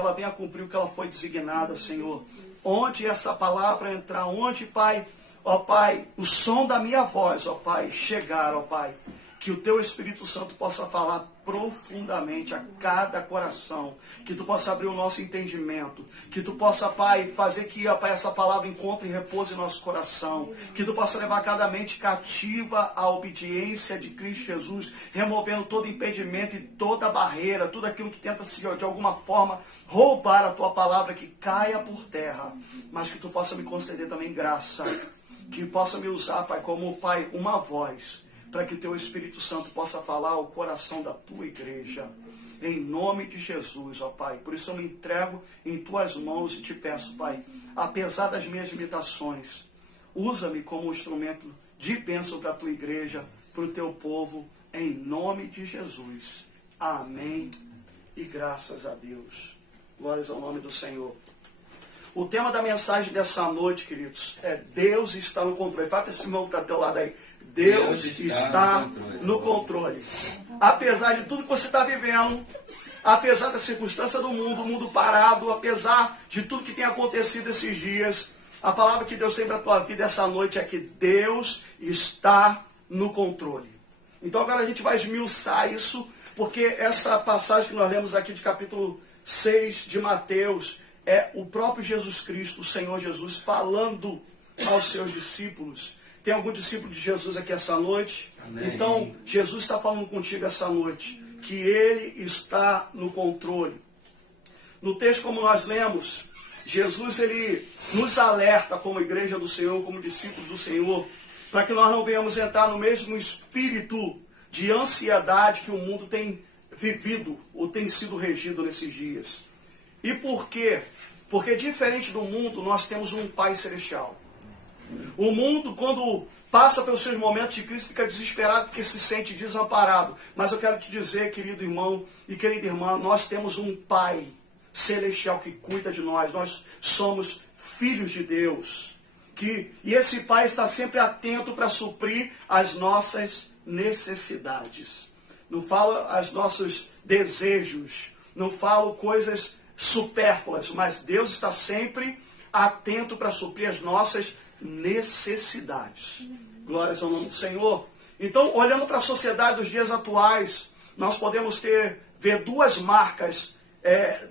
ela venha cumprir o que ela foi designada, Senhor. Onde essa palavra entrar, onde, Pai, ó Pai, o som da minha voz, ó Pai, chegar, ó Pai, que o Teu Espírito Santo possa falar profundamente a cada coração, que Tu possa abrir o nosso entendimento, que Tu possa, Pai, fazer que, ó Pai, essa palavra encontre repouso em nosso coração, que Tu possa levar cada mente cativa à obediência de Cristo Jesus, removendo todo impedimento e toda barreira, tudo aquilo que tenta, de alguma forma, roubar a Tua palavra, que caia por terra, mas que Tu possa me conceder também graça, que possa me usar, Pai, como, Pai, uma voz, para que Teu Espírito Santo possa falar ao coração da Tua igreja. Em nome de Jesus, ó Pai. Por isso eu me entrego em Tuas mãos e te peço, Pai, apesar das minhas limitações, usa-me como um instrumento de bênção para a Tua igreja, para o Teu povo, em nome de Jesus. Amém. E graças a Deus. Glórias ao nome do Senhor. O tema da mensagem dessa noite, queridos, é Deus está no controle. Fala para esse irmão que está ao teu lado aí. Deus está no controle. Apesar de tudo que você está vivendo, apesar da circunstância do mundo, o mundo parado, apesar de tudo que tem acontecido esses dias, a palavra que Deus tem para a tua vida essa noite é que Deus está no controle. Então agora a gente vai esmiuçar isso, porque essa passagem que nós lemos aqui de capítulo 6 de Mateus é o próprio Jesus Cristo, o Senhor Jesus, falando aos seus discípulos. Tem algum discípulo de Jesus aqui essa noite? Amém. Então, Jesus está falando contigo essa noite, que Ele está no controle. No texto, como nós lemos, Jesus, Ele nos alerta como igreja do Senhor, como discípulos do Senhor, para que nós não venhamos entrar no mesmo espírito de ansiedade que o mundo tem vivido, ou tem sido regido nesses dias. E por quê? Porque diferente do mundo, nós temos um Pai Celestial. O mundo, quando passa pelos seus momentos de crise, fica desesperado porque se sente desamparado. Mas eu quero te dizer, querido irmão e querida irmã, nós temos um Pai Celestial que cuida de nós. Nós somos filhos de Deus. E esse Pai está sempre atento para suprir as nossas necessidades. Não falo os nossos desejos, não falo coisas supérfluas, mas Deus está sempre atento para suprir as nossas necessidades. Glórias ao nome do Senhor. Então, olhando para a sociedade dos dias atuais, nós podemos ver duas marcas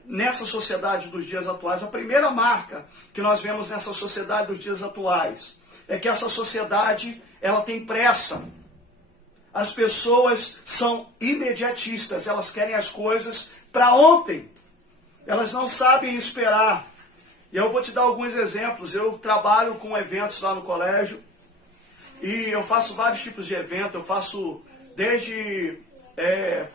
nessa sociedade dos dias atuais. A primeira marca que nós vemos nessa sociedade dos dias atuais é que essa sociedade, ela tem pressa. As pessoas são imediatistas, elas querem as coisas para ontem. Elas não sabem esperar. E eu vou te dar alguns exemplos. Eu trabalho com eventos lá no colégio e eu faço vários tipos de evento. Eu faço desde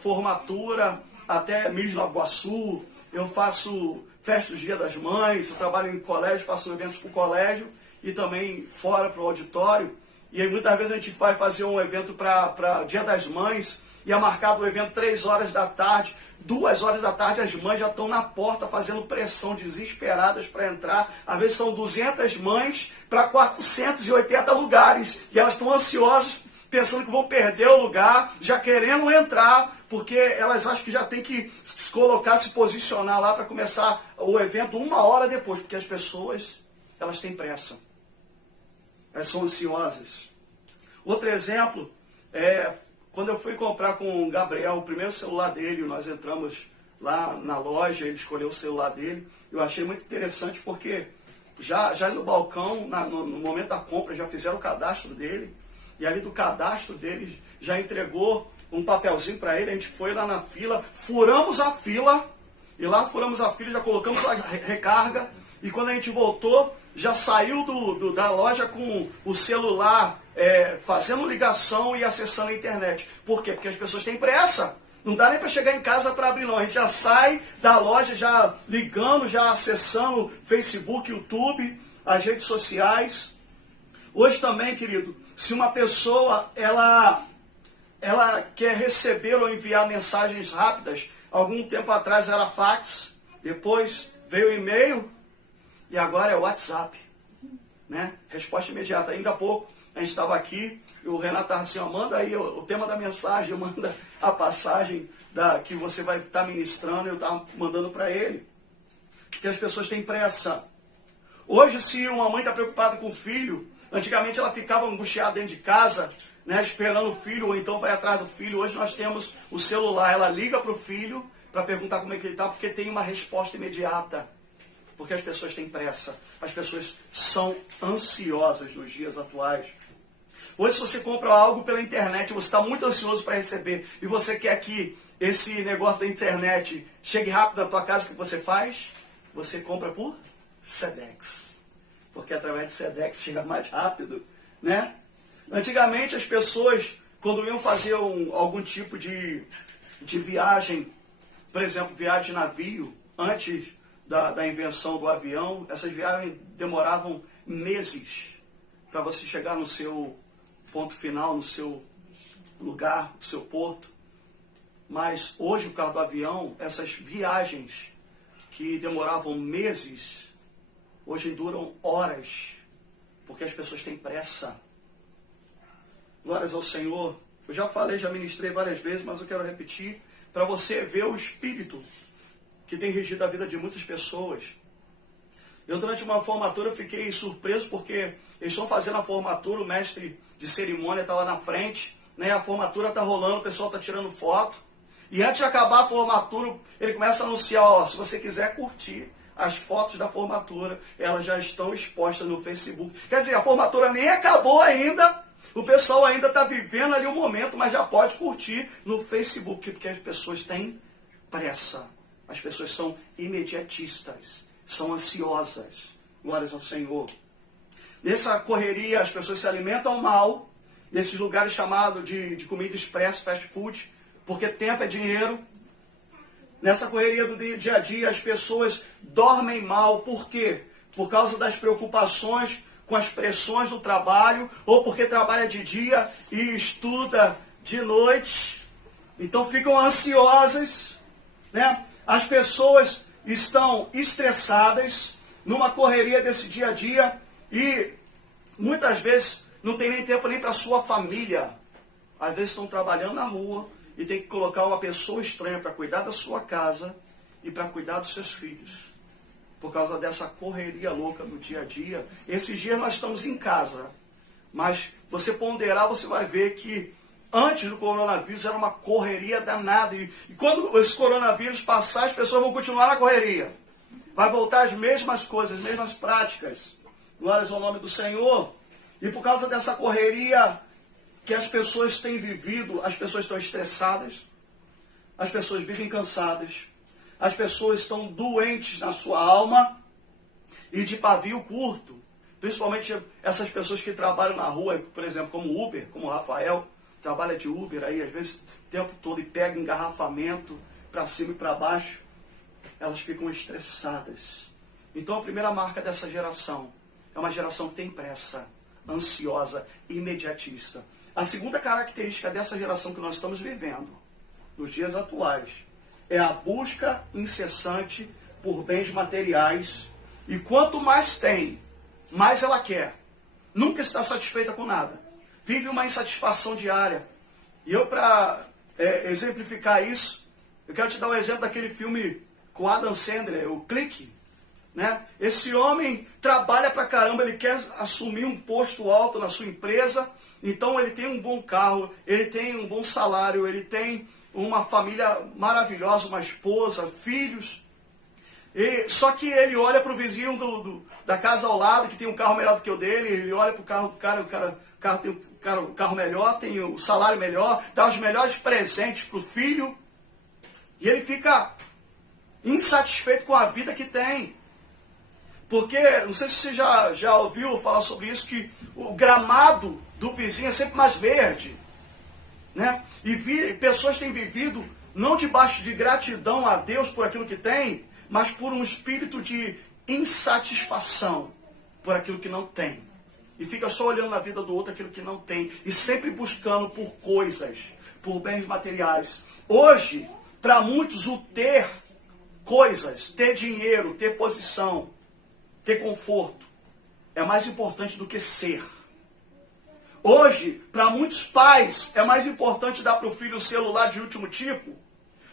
formatura até Miss Nova Iguaçu. Eu faço festas do Dia das Mães. Eu trabalho em colégio, faço eventos para o colégio e também fora para o auditório. E aí muitas vezes a gente vai fazer um evento para Dia das Mães e é marcado o evento 3 horas da tarde. 2 horas da tarde as mães já estão na porta fazendo pressão, desesperadas para entrar. Às vezes são 200 mães para 480 lugares. E elas estão ansiosas, pensando que vão perder o lugar, já querendo entrar, porque elas acham que já tem que se colocar, se posicionar lá para começar o evento 1 hora depois. Porque as pessoas, elas têm pressa. Elas são ansiosas. Outro exemplo quando eu fui comprar com o Gabriel o primeiro celular dele, nós entramos lá na loja, ele escolheu o celular dele. Eu achei muito interessante porque já no balcão, no momento da compra, já fizeram o cadastro dele. E ali do cadastro dele já entregou um papelzinho para ele. A gente foi lá na fila, furamos a fila. E lá furamos a fila, já colocamos a recarga. E quando a gente voltou, já saiu da loja com o celular fazendo ligação e acessando a internet. Por quê? Porque as pessoas têm pressa. Não dá nem para chegar em casa para abrir, não. A gente já sai da loja, já ligando, já acessando Facebook, YouTube, as redes sociais. Hoje também, querido, se uma pessoa ela quer receber ou enviar mensagens rápidas, algum tempo atrás era fax, depois veio e-mail e agora é WhatsApp, né? Resposta imediata. Ainda há pouco a gente estava aqui e o Renato estava assim, manda aí o tema da mensagem, manda a passagem que você vai estar ministrando, eu estava mandando para ele. que as pessoas têm pressa. Hoje, se uma mãe está preocupada com o filho, antigamente ela ficava angustiada dentro de casa, né, esperando o filho, ou então vai atrás do filho. Hoje nós temos o celular, ela liga para o filho para perguntar como é que ele está, porque tem uma resposta imediata. Porque as pessoas têm pressa, as pessoas são ansiosas nos dias atuais. Hoje, se você compra algo pela internet, você está muito ansioso para receber, e você quer que esse negócio da internet chegue rápido na tua casa, o que você faz? Você compra por Sedex. Porque através do Sedex chega mais rápido, né? Antigamente, as pessoas, quando iam fazer algum tipo de viagem, por exemplo, viagem de navio, antes da invenção do avião, essas viagens demoravam meses para você chegar no seu ponto final, no seu lugar, no seu porto. Mas hoje, por causa do avião, essas viagens que demoravam meses, hoje duram horas, porque as pessoas têm pressa. Glórias ao Senhor. Eu já falei, já ministrei várias vezes, mas eu quero repetir, para você ver o espírito que tem regido a vida de muitas pessoas. Eu, durante uma formatura, fiquei surpreso, porque eles estão fazendo a formatura, o mestre de cerimônia está lá na frente, né? A formatura está rolando, o pessoal está tirando foto. E antes de acabar a formatura, ele começa a anunciar, ó, se você quiser curtir as fotos da formatura, elas já estão expostas no Facebook. Quer dizer, a formatura nem acabou ainda, o pessoal ainda está vivendo ali um momento, mas já pode curtir no Facebook, porque as pessoas têm pressa. As pessoas são imediatistas, são ansiosas. Glórias ao Senhor. Nessa correria, as pessoas se alimentam mal, nesses lugares chamados de comida expressa, fast food, porque tempo é dinheiro. Nessa correria do dia a dia, as pessoas dormem mal. Por quê? Por causa das preocupações com as pressões do trabalho, ou porque trabalha de dia e estuda de noite. Então ficam ansiosas, né? As pessoas estão estressadas numa correria desse dia a dia e muitas vezes não tem nem tempo nem para a sua família. Às vezes estão trabalhando na rua e tem que colocar uma pessoa estranha para cuidar da sua casa e para cuidar dos seus filhos. Por causa dessa correria louca do dia a dia. Esses dias nós estamos em casa, mas você ponderar, você vai ver que antes do coronavírus era uma correria danada. E quando esse coronavírus passar, as pessoas vão continuar na correria. Vai voltar as mesmas coisas, as mesmas práticas. Glórias ao nome do Senhor. E por causa dessa correria que as pessoas têm vivido, as pessoas estão estressadas, as pessoas vivem cansadas, as pessoas estão doentes na sua alma e de pavio curto. Principalmente essas pessoas que trabalham na rua, por exemplo, como Uber, como o Rafael, trabalha de Uber aí, às vezes, o tempo todo, e pega engarrafamento para cima e para baixo. Elas ficam estressadas. Então, a primeira marca dessa geração é uma geração que tem pressa, ansiosa, imediatista. A segunda característica dessa geração que nós estamos vivendo, nos dias atuais, é a busca incessante por bens materiais. E quanto mais tem, mais ela quer. Nunca está satisfeita com nada. Vive uma insatisfação diária. E eu, para exemplificar isso, eu quero te dar um exemplo daquele filme com Adam Sandler, o Clique. Né? Esse homem trabalha pra caramba, ele quer assumir um posto alto na sua empresa, então ele tem um bom carro, ele tem um bom salário, ele tem uma família maravilhosa, uma esposa, filhos. Só que ele olha para o vizinho da casa ao lado, que tem um carro melhor do que o dele, ele olha para o carro do cara, o carro tem um carro melhor, tem o salário melhor, dá os melhores presentes para o filho, e ele fica insatisfeito com a vida que tem. Porque, não sei se você já ouviu falar sobre isso, que o gramado do vizinho é sempre mais verde. Né? E pessoas têm vivido não debaixo de gratidão a Deus por aquilo que tem, mas por um espírito de insatisfação por aquilo que não tem. E fica só olhando na vida do outro aquilo que não tem. E sempre buscando por coisas, por bens materiais. Hoje, para muitos, o ter coisas, ter dinheiro, ter posição, ter conforto, é mais importante do que ser. Hoje, para muitos pais, é mais importante dar para o filho um celular de último tipo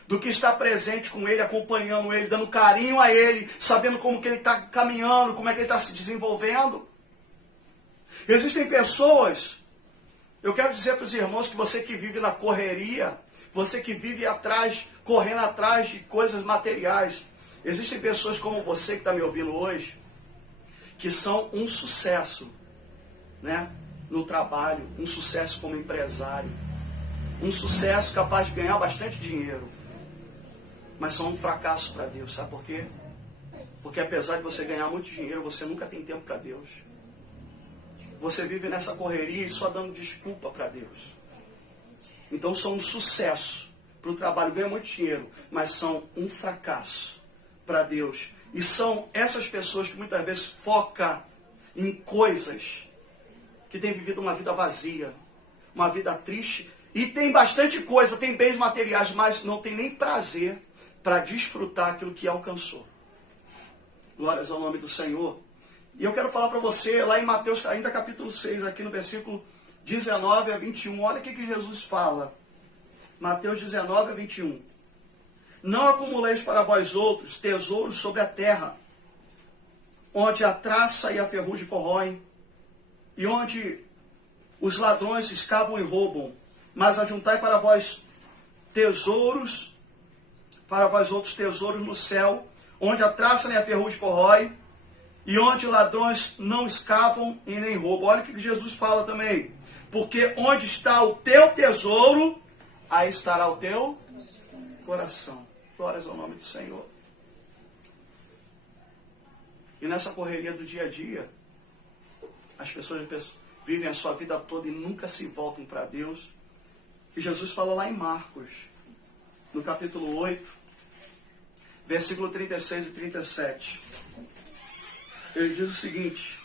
do que estar presente com ele, acompanhando ele, dando carinho a ele, sabendo como que ele está caminhando, como é que ele está se desenvolvendo. Existem pessoas, eu quero dizer para os irmãos que você que vive na correria, você que vive atrás, correndo atrás de coisas materiais, existem pessoas como você que está me ouvindo hoje, que são um sucesso, né, no trabalho, um sucesso como empresário, um sucesso capaz de ganhar bastante dinheiro, mas são um fracasso para Deus. Sabe por quê? Porque apesar de você ganhar muito dinheiro, você nunca tem tempo para Deus. Você vive nessa correria e só dando desculpa para Deus. Então são um sucesso para o trabalho, ganham muito dinheiro, mas são um fracasso para Deus. E são essas pessoas que muitas vezes focam em coisas que têm vivido uma vida vazia, uma vida triste, e tem bastante coisa, tem bens materiais, mas não tem nem prazer para desfrutar aquilo que alcançou. Glórias ao nome do Senhor. E eu quero falar para você, lá em Mateus, ainda capítulo 6, aqui no versículo 19 a 21, olha o que Jesus fala. Mateus 19 a 21. Não acumuleis para vós outros tesouros sobre a terra, onde a traça e a ferrugem corroem, e onde os ladrões escavam e roubam, mas ajuntai para vós tesouros, para vós outros tesouros no céu, onde a traça e a ferrugem corrói, e onde ladrões não escavam e nem roubam. Olha o que Jesus fala também. Porque onde está o teu tesouro, aí estará o teu coração. Glórias ao nome do Senhor. E nessa correria do dia a dia, as pessoas vivem a sua vida toda e nunca se voltam para Deus. E Jesus fala lá em Marcos, no capítulo 8, versículo 36 e 37. Ele diz o seguinte: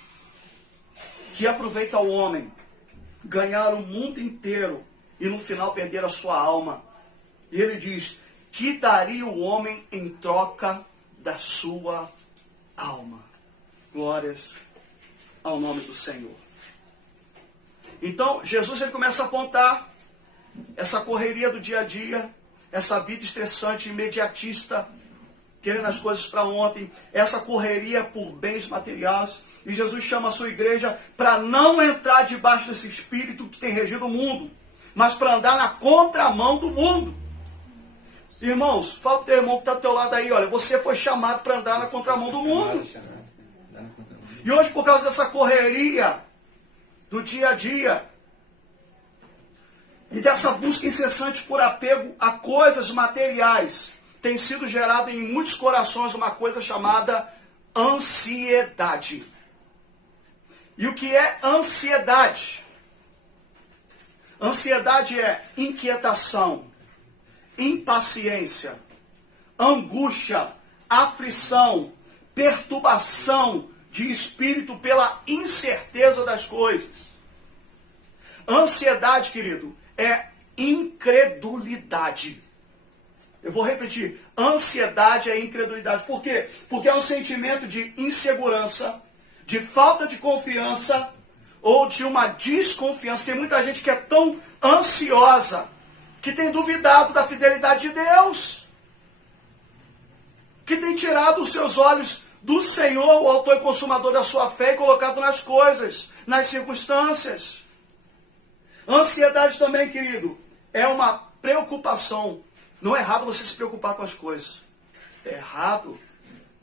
que aproveita o homem ganhar o mundo inteiro e no final perder a sua alma. E ele diz: que daria o homem em troca da sua alma? Glórias ao nome do Senhor. Então, Jesus ele começa a apontar essa correria do dia a dia, essa vida estressante, imediatista, querendo as coisas para ontem, essa correria por bens materiais. E Jesus chama a sua igreja para não entrar debaixo desse espírito que tem regido o mundo, mas para andar na contramão do mundo. Irmãos, fala para o teu irmão que está do teu lado aí, olha, você foi chamado para andar na contramão do mundo. E hoje, por causa dessa correria do dia a dia, e dessa busca incessante por apego a coisas materiais, tem sido gerado em muitos corações uma coisa chamada ansiedade. E o que é ansiedade? Ansiedade é inquietação, impaciência, angústia, aflição, perturbação de espírito pela incerteza das coisas. Ansiedade, querido, é incredulidade. Eu vou repetir, ansiedade é incredulidade. Por quê? Porque é um sentimento de insegurança, de falta de confiança ou de uma desconfiança. Tem muita gente que é tão ansiosa que tem duvidado da fidelidade de Deus, que tem tirado os seus olhos do Senhor, o autor e consumador da sua fé, e colocado nas coisas, nas circunstâncias. Ansiedade também, querido, é uma preocupação. Não é errado você se preocupar com as coisas. É errado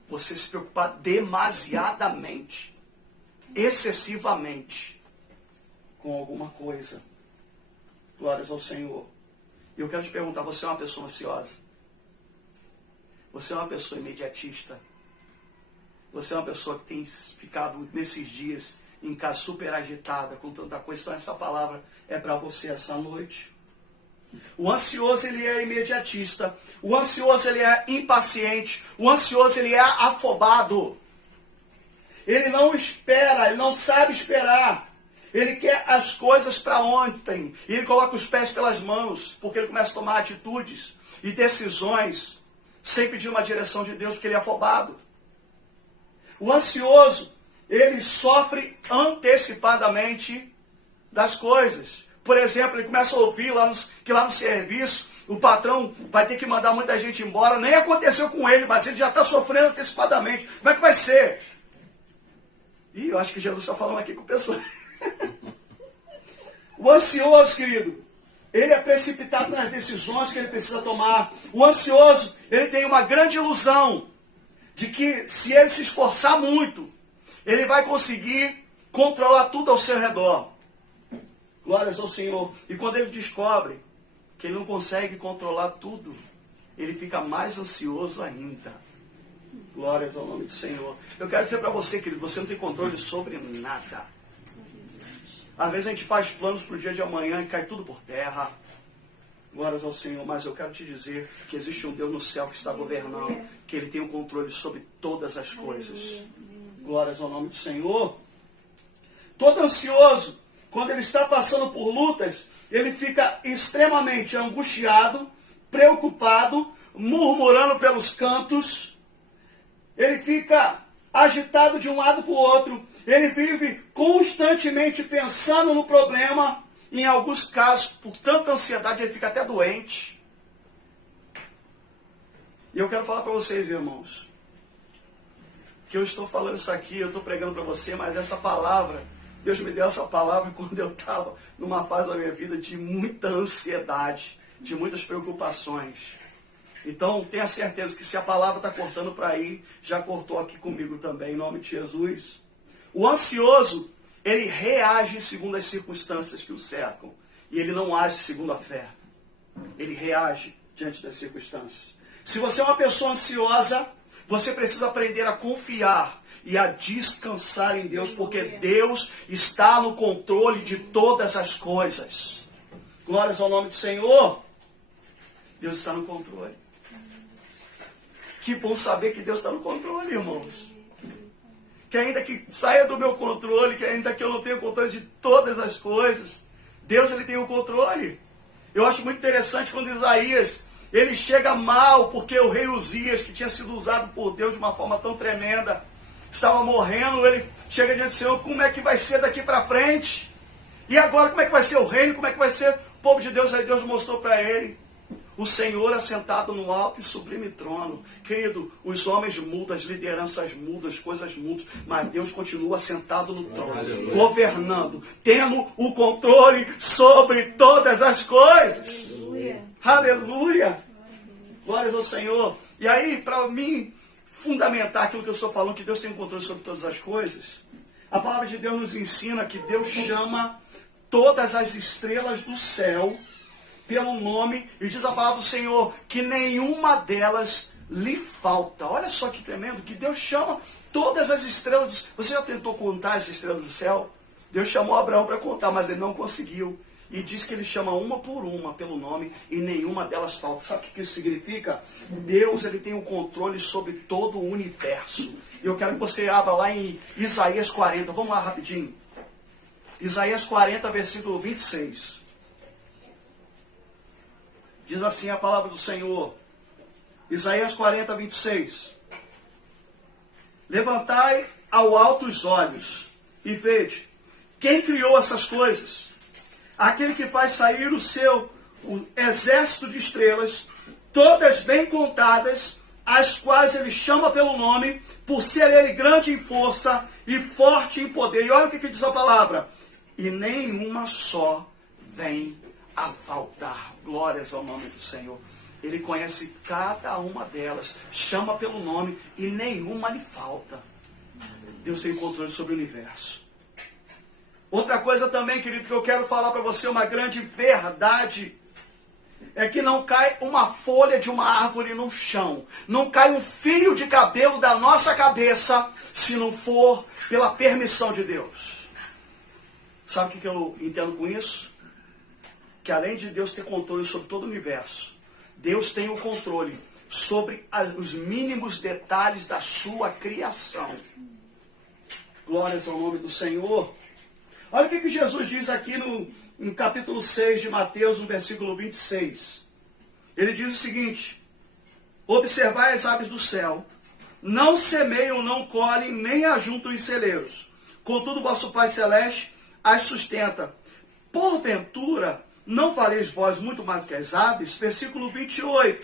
você se preocupar demasiadamente, excessivamente, com alguma coisa. Glórias ao Senhor. E eu quero te perguntar, você é uma pessoa ansiosa? Você é uma pessoa imediatista? Você é uma pessoa que tem ficado nesses dias em casa super agitada, com tanta coisa? Então essa palavra é para você essa noite. O ansioso, ele é imediatista. O ansioso, ele é impaciente. O ansioso, ele é afobado. Ele não espera, ele não sabe esperar. Ele quer as coisas para ontem. E ele coloca os pés pelas mãos, porque ele começa a tomar atitudes e decisões sem pedir uma direção de Deus, porque ele é afobado. O ansioso, ele sofre antecipadamente das coisas. Por exemplo, ele começa a ouvir que lá no serviço o patrão vai ter que mandar muita gente embora. Nem aconteceu com ele, mas ele já está sofrendo antecipadamente. Como é que vai ser? Ih, eu acho que Jesus está falando aqui com pessoas. O ansioso, querido, ele é precipitado nas decisões que ele precisa tomar. O ansioso, ele tem uma grande ilusão de que se ele se esforçar muito, ele vai conseguir controlar tudo ao seu redor. Glórias ao Senhor. E quando ele descobre que ele não consegue controlar tudo, ele fica mais ansioso ainda. Glórias ao nome do Senhor. Eu quero dizer para você, querido, você não tem controle sobre nada. Às vezes a gente faz planos para o dia de amanhã e cai tudo por terra. Glórias ao Senhor. Mas eu quero te dizer que existe um Deus no céu que está governando, que Ele tem o controle sobre todas as coisas. Glórias ao nome do Senhor. Todo ansioso, quando ele está passando por lutas, ele fica extremamente angustiado, preocupado, murmurando pelos cantos. Ele fica agitado de um lado para o outro. Ele vive constantemente pensando no problema. Em alguns casos, por tanta ansiedade, ele fica até doente. E eu quero falar para vocês, irmãos, que eu estou falando isso aqui, eu estou pregando para você, mas essa palavra, Deus me deu essa palavra quando eu estava numa fase da minha vida de muita ansiedade, de muitas preocupações. Então, tenha certeza que se a palavra está cortando para aí, já cortou aqui comigo também, em nome de Jesus. O ansioso, ele reage segundo as circunstâncias que o cercam. E ele não age segundo a fé. Ele reage diante das circunstâncias. Se você é uma pessoa ansiosa, você precisa aprender a confiar e a descansar em Deus, porque Deus está no controle de todas as coisas. Glórias ao nome do Senhor. Deus está no controle. Que bom saber que Deus está no controle, irmãos. Que ainda que saia do meu controle, que ainda que eu não tenha o controle de todas as coisas, Deus ele tem o controle. Eu acho muito interessante quando Isaías, ele chega mal, porque o rei Uzias, que tinha sido usado por Deus de uma forma tão tremenda, estava morrendo, ele chega diante do Senhor, como é que vai ser daqui para frente? E agora, como é que vai ser o reino? Como é que vai ser o povo de Deus? Aí Deus mostrou para ele o Senhor assentado no alto e sublime trono. Querido, os homens mudam, as lideranças mudam, as coisas mudam, mas Deus continua assentado no trono, aleluia, governando, tendo o controle sobre todas as coisas. Aleluia. Aleluia. Glórias ao Senhor. E aí, para mim fundamentar aquilo que eu estou falando, que Deus tem o controle sobre todas as coisas, a palavra de Deus nos ensina que Deus chama todas as estrelas do céu pelo nome, e diz a palavra do Senhor que nenhuma delas lhe falta. Olha só que tremendo, que Deus chama todas as estrelas do céu. Você já tentou contar as estrelas do céu? Deus chamou Abraão para contar, mas ele não conseguiu. E diz que ele chama uma por uma pelo nome e nenhuma delas falta. Sabe o que isso significa? Deus ele tem o controle sobre todo o universo. E eu quero que você abra lá em Isaías 40. Vamos lá rapidinho. Isaías 40, versículo 26. Diz assim a palavra do Senhor. Isaías 40, 26. Levantai ao alto os olhos e vede quem criou essas coisas. Aquele que faz sair o exército de estrelas, todas bem contadas, as quais ele chama pelo nome, por ser ele grande em força e forte em poder. E olha o que diz a palavra. E nenhuma só vem a faltar. Glórias ao nome do Senhor. Ele conhece cada uma delas, chama pelo nome e nenhuma lhe falta. Deus tem controle sobre o universo. Outra coisa também, querido, que eu quero falar para você, uma grande verdade, é que não cai uma folha de uma árvore no chão, não cai um fio de cabelo da nossa cabeça, se não for pela permissão de Deus. Sabe o que eu entendo com isso? Que além de Deus ter controle sobre todo o universo, Deus tem o controle sobre os mínimos detalhes da sua criação. Glórias ao nome do Senhor. Olha o que Jesus diz aqui no capítulo 6 de Mateus, no versículo 26. Ele diz o seguinte: observai as aves do céu, não semeiam, não colhem, nem ajuntam em celeiros. Contudo, vosso Pai Celeste as sustenta. Porventura, não fareis vós muito mais que as aves? Versículo 28.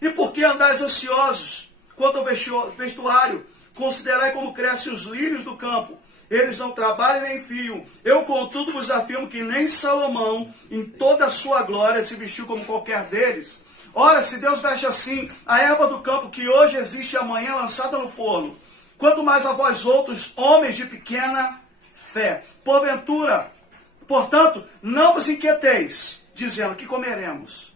E por que andais ansiosos quanto ao vestuário? Considerai como crescem os lírios do campo. Eles não trabalham nem fiam. Eu, contudo, vos afirmo que nem Salomão, em toda a sua glória, se vestiu como qualquer deles. Ora, se Deus veste assim a erva do campo, que hoje existe e amanhã lançada no forno, quanto mais a vós outros, homens de pequena fé. Portanto, não vos inquieteis, dizendo que comeremos,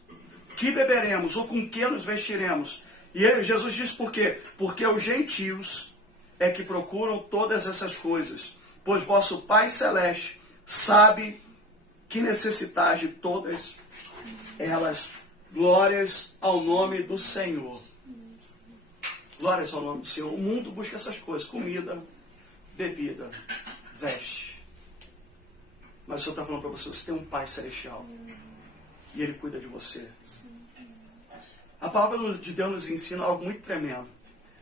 que beberemos, ou com que nos vestiremos. E Jesus diz por quê? Porque os gentios é que procuram todas essas coisas, pois vosso Pai Celeste sabe que necessitais de todas elas. Glórias ao nome do Senhor. Glórias ao nome do Senhor. O mundo busca essas coisas: comida, bebida, veste. Mas o Senhor está falando para você: você tem um Pai Celestial e Ele cuida de você. A palavra de Deus nos ensina algo muito tremendo.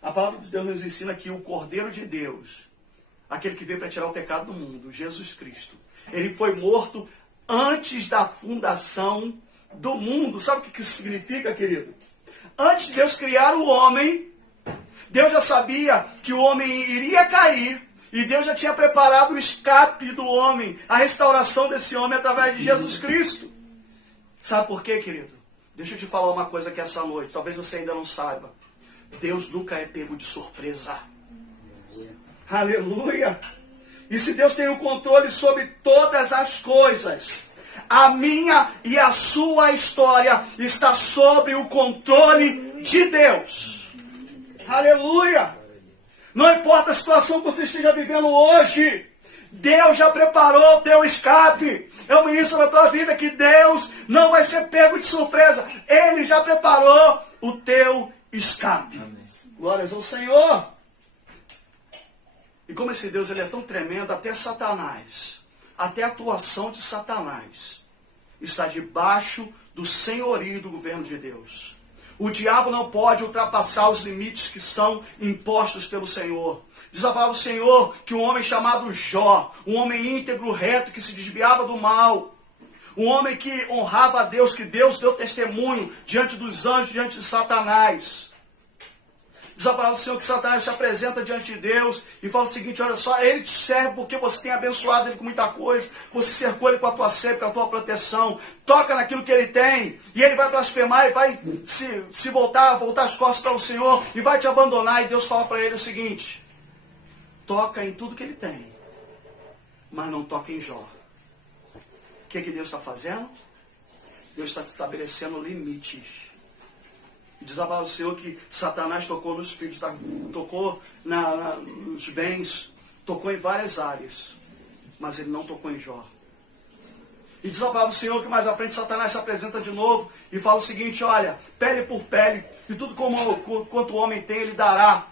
A palavra de Deus nos ensina que o Cordeiro de Deus, aquele que veio para tirar o pecado do mundo, Jesus Cristo, Ele foi morto antes da fundação do mundo. Sabe o que isso significa, querido? Antes de Deus criar o homem, Deus já sabia que o homem iria cair, e Deus já tinha preparado o escape do homem, a restauração desse homem através de Jesus Cristo. Sabe por quê, querido? Deixa eu te falar uma coisa aqui essa noite, talvez você ainda não saiba. Deus nunca é pego de surpresa. Aleluia! E se Deus tem o controle sobre todas as coisas, a minha e a sua história está sobre o controle de Deus. Aleluia! Não importa a situação que você esteja vivendo hoje, Deus já preparou o teu escape. Eu ministro na tua vida que Deus não vai ser pego de surpresa. Ele já preparou o teu escape. Amém. Glórias ao Senhor. E como esse Deus ele é tão tremendo, até Satanás, até a atuação de Satanás está debaixo do senhorio do governo de Deus. O diabo não pode ultrapassar os limites que são impostos pelo Senhor. Diz a palavra do Senhor que um homem chamado Jó, um homem íntegro, reto, que se desviava do mal, um homem que honrava a Deus, que Deus deu testemunho diante dos anjos, diante de Satanás. Diz a palavra do Senhor que Satanás se apresenta diante de Deus e fala o seguinte: olha só, ele te serve porque você tem abençoado ele com muita coisa, você cercou ele com a tua sede, com a tua proteção, toca naquilo que ele tem, e ele vai blasfemar e vai se voltar as costas para o Senhor e vai te abandonar. E Deus fala para ele o seguinte: toca em tudo que ele tem, mas não toca em Jó. O que Deus está fazendo? Deus está estabelecendo limites. Diz a palavra do Senhor que Satanás tocou nos filhos, tocou nos bens, tocou em várias áreas, mas ele não tocou em Jó. E diz a palavra do Senhor que mais à frente Satanás se apresenta de novo e fala o seguinte: olha, pele por pele, e tudo quanto o homem tem, ele dará.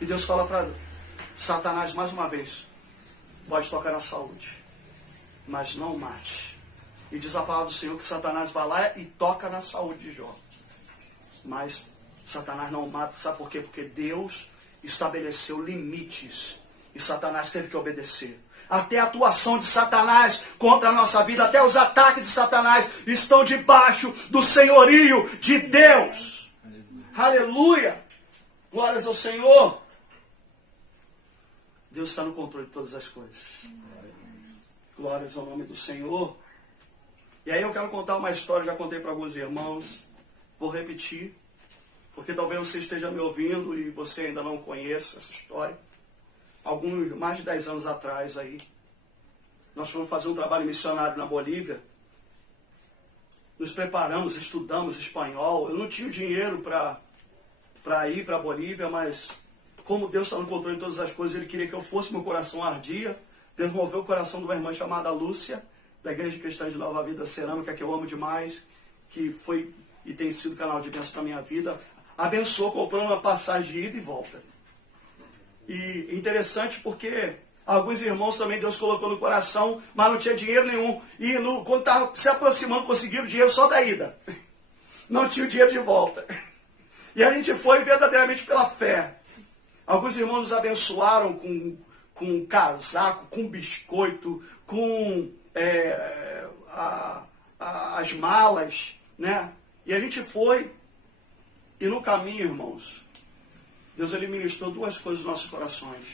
E Deus fala para Satanás mais uma vez: pode tocar na saúde, mas não mate. E diz a palavra do Senhor que Satanás vai lá e toca na saúde de Jó. Mas Satanás não mata. Sabe por quê? Porque Deus estabeleceu limites. E Satanás teve que obedecer. Até a atuação de Satanás contra a nossa vida, até os ataques de Satanás estão debaixo do senhorio de Deus. Aleluia! Glórias ao Senhor. Deus está no controle de todas as coisas. Glórias ao nome do Senhor. E aí eu quero contar uma história, já contei para alguns irmãos, vou repetir, porque talvez você esteja me ouvindo e você ainda não conheça essa história. Mais de 10 anos atrás aí, nós fomos fazer um trabalho missionário na Bolívia, nos preparamos, estudamos espanhol. Eu não tinha dinheiro para ir para a Bolívia, mas como Deus está no controle de todas as coisas, Ele queria que eu fosse, meu coração ardia. Deus moveu o coração de uma irmã chamada Lúcia, da Igreja Cristã de Nova Vida Cerâmica, que eu amo demais, que foi e tem sido canal de bênção para a minha vida. Abençoou, comprou uma passagem de ida e volta. E interessante porque alguns irmãos também Deus colocou no coração, mas não tinha dinheiro nenhum. E quando estava se aproximando, conseguiram dinheiro só da ida. Não tinha o dinheiro de volta. E a gente foi verdadeiramente pela fé. Alguns irmãos nos abençoaram com casaco, com biscoito, com as malas, né? E a gente foi, e no caminho, irmãos, Deus ele ministrou duas coisas nos nossos corações.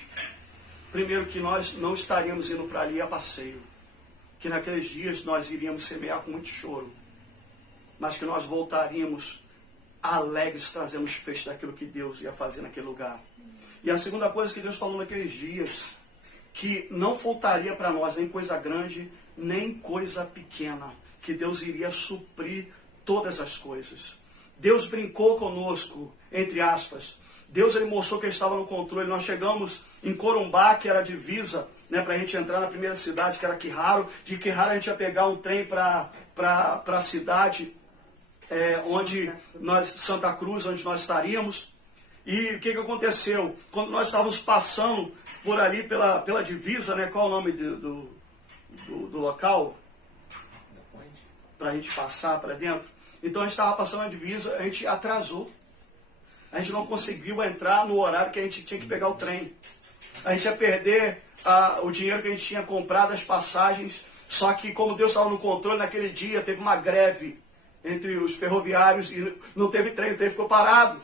Primeiro, que nós não estaríamos indo para ali a passeio, que naqueles dias nós iríamos semear com muito choro, mas que nós voltaríamos alegres, trazendo os feixes daquilo que Deus ia fazer naquele lugar. E a segunda coisa que Deus falou naqueles dias, que não faltaria para nós nem coisa grande, nem coisa pequena, que Deus iria suprir todas as coisas. Deus brincou conosco, entre aspas. Deus ele mostrou que ele estava no controle. Nós chegamos em Corumbá, que era a divisa, né, para a gente entrar na primeira cidade, que era Quirraro. De Quirraro a gente ia pegar um trem para a cidade Santa Cruz, onde nós estaríamos. E o que aconteceu? Quando nós estávamos passando por ali pela divisa, né, qual é o nome do local? Para a gente passar para dentro. Então a gente estava passando a divisa, a gente atrasou. A gente não conseguiu entrar no horário que a gente tinha que pegar o trem. A gente ia perder o dinheiro que a gente tinha comprado, as passagens. Só que como Deus estava no controle, naquele dia teve uma greve entre os ferroviários e não teve trem, o trem ficou parado.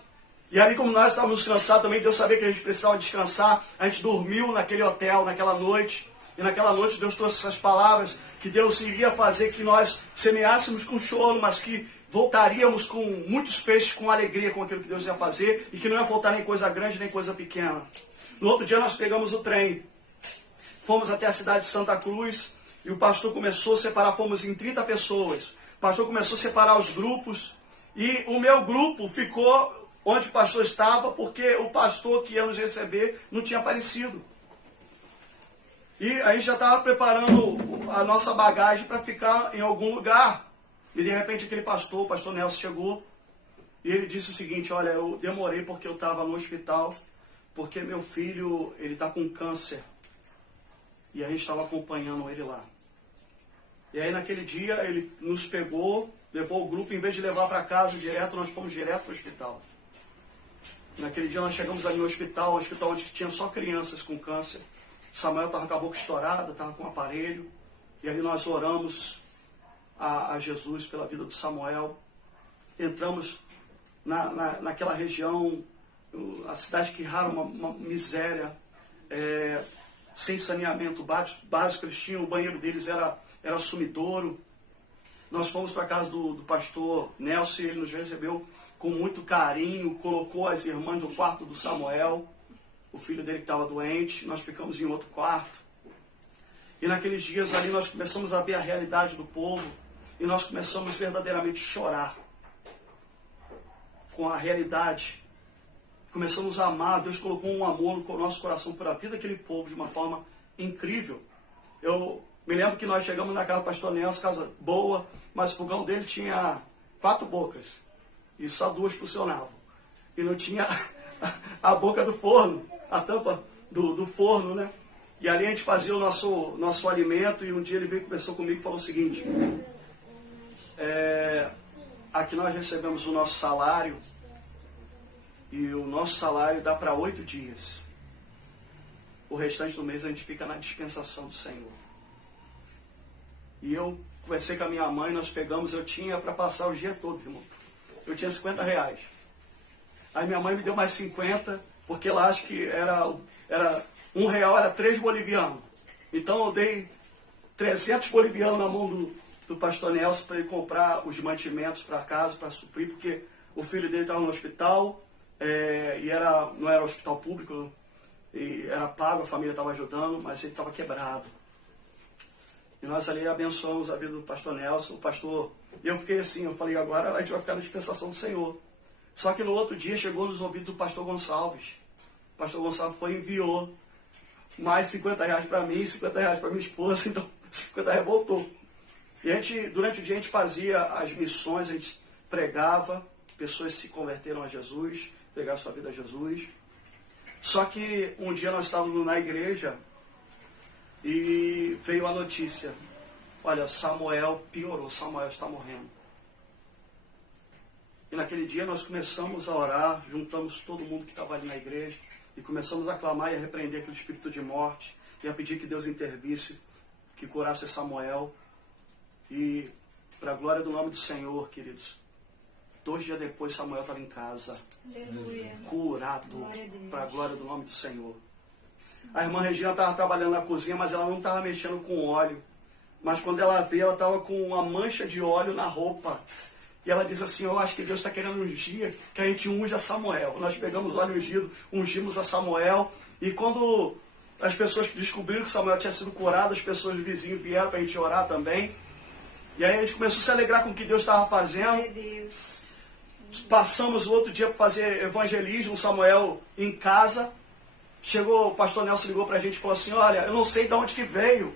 E ali, como nós estávamos cansados também, Deus sabia que a gente precisava descansar. A gente dormiu naquele hotel, naquela noite. E naquela noite Deus trouxe essas palavras, que Deus iria fazer que nós semeássemos com choro, mas que voltaríamos com muitos feixes, com alegria com aquilo que Deus ia fazer, e que não ia faltar nem coisa grande, nem coisa pequena. No outro dia nós pegamos o trem, fomos até a cidade de Santa Cruz, e o pastor começou a separar, fomos em 30 pessoas. O pastor começou a separar os grupos, e o meu grupo ficou onde o pastor estava, porque o pastor que ia nos receber não tinha aparecido. E a gente já estava preparando a nossa bagagem para ficar em algum lugar. E de repente aquele pastor, o pastor Nelson, chegou e ele disse o seguinte: olha, eu demorei porque eu estava no hospital, porque meu filho ele está com câncer. E a gente estava acompanhando ele lá. E aí naquele dia ele nos pegou, levou o grupo, em vez de levar para casa direto, nós fomos direto para o hospital. Naquele dia nós chegamos ali no hospital, um hospital onde tinha só crianças com câncer. Samuel estava com a boca estourada, estava com um aparelho. E ali nós oramos a Jesus pela vida do Samuel. Entramos naquela região, a cidade de Quirraro, uma miséria, sem saneamento básico. Eles tinham, o banheiro deles era sumidouro. Nós fomos para a casa do pastor Nelson, e ele nos recebeu com muito carinho, colocou as irmãs no quarto do Samuel, o filho dele que estava doente. Nós ficamos em outro quarto. E naqueles dias ali nós começamos a ver a realidade do povo, e nós começamos verdadeiramente a chorar com a realidade. Começamos a amar. Deus colocou um amor no nosso coração por a vida daquele povo de uma forma incrível. Eu me lembro que nós chegamos na casa do pastor Nelson, casa boa, mas o fogão dele tinha 4 bocas e só 2 funcionavam. E não tinha a boca do forno, a tampa do forno, né? E ali a gente fazia o nosso alimento, e um dia ele veio e conversou comigo e falou o seguinte: aqui nós recebemos o nosso salário, e o nosso salário dá para 8 dias. O restante do mês a gente fica na dispensação do Senhor. E eu conversei com a minha mãe, nós pegamos, eu tinha para passar o dia todo, irmão. Eu tinha R$50. Aí minha mãe me deu mais 50, porque ela acha que era R$1 era 3 bolivianos. Então eu dei 300 bolivianos na mão do pastor Nelson para ele comprar os mantimentos para casa, para suprir, porque o filho dele estava no hospital, e não era hospital público, e era pago, a família estava ajudando, mas ele estava quebrado. E nós ali abençoamos a vida do pastor Nelson, o pastor. E eu fiquei assim, eu falei, agora a gente vai ficar na dispensação do Senhor. Só que no outro dia chegou nos ouvidos do pastor Gonçalves. O pastor Gonçalves enviou mais R$50 para mim, R$50 para minha esposa, então R$50 voltou. E durante o dia a gente fazia as missões, a gente pregava, pessoas se converteram a Jesus, entregaram sua vida a Jesus. Só que um dia nós estávamos na igreja e veio a notícia: olha, Samuel piorou, Samuel está morrendo. E naquele dia nós começamos a orar, juntamos todo mundo que estava ali na igreja e começamos a clamar e a repreender aquele espírito de morte e a pedir que Deus intervisse, que curasse Samuel. E, para a glória do nome do Senhor, queridos, 2 dias depois Samuel estava em casa. Aleluia. Curado, Glória a Deus. para a glória do nome do Senhor. A irmã Regina estava trabalhando na cozinha, mas ela não estava mexendo com óleo. Mas quando ela veio, ela estava com uma mancha de óleo na roupa. E ela diz assim, eu acho que Deus está querendo ungir, que a gente unja Samuel. Nós pegamos óleo ungido, ungimos a Samuel. E quando as pessoas descobriram que Samuel tinha sido curado, as pessoas vizinhos vieram para a gente orar também. E aí a gente começou a se alegrar com o que Deus estava fazendo. Glória a Deus. Passamos o outro dia para fazer evangelismo, Samuel em casa. Chegou, o pastor Nelson ligou para a gente e falou assim, olha, eu não sei de onde que veio,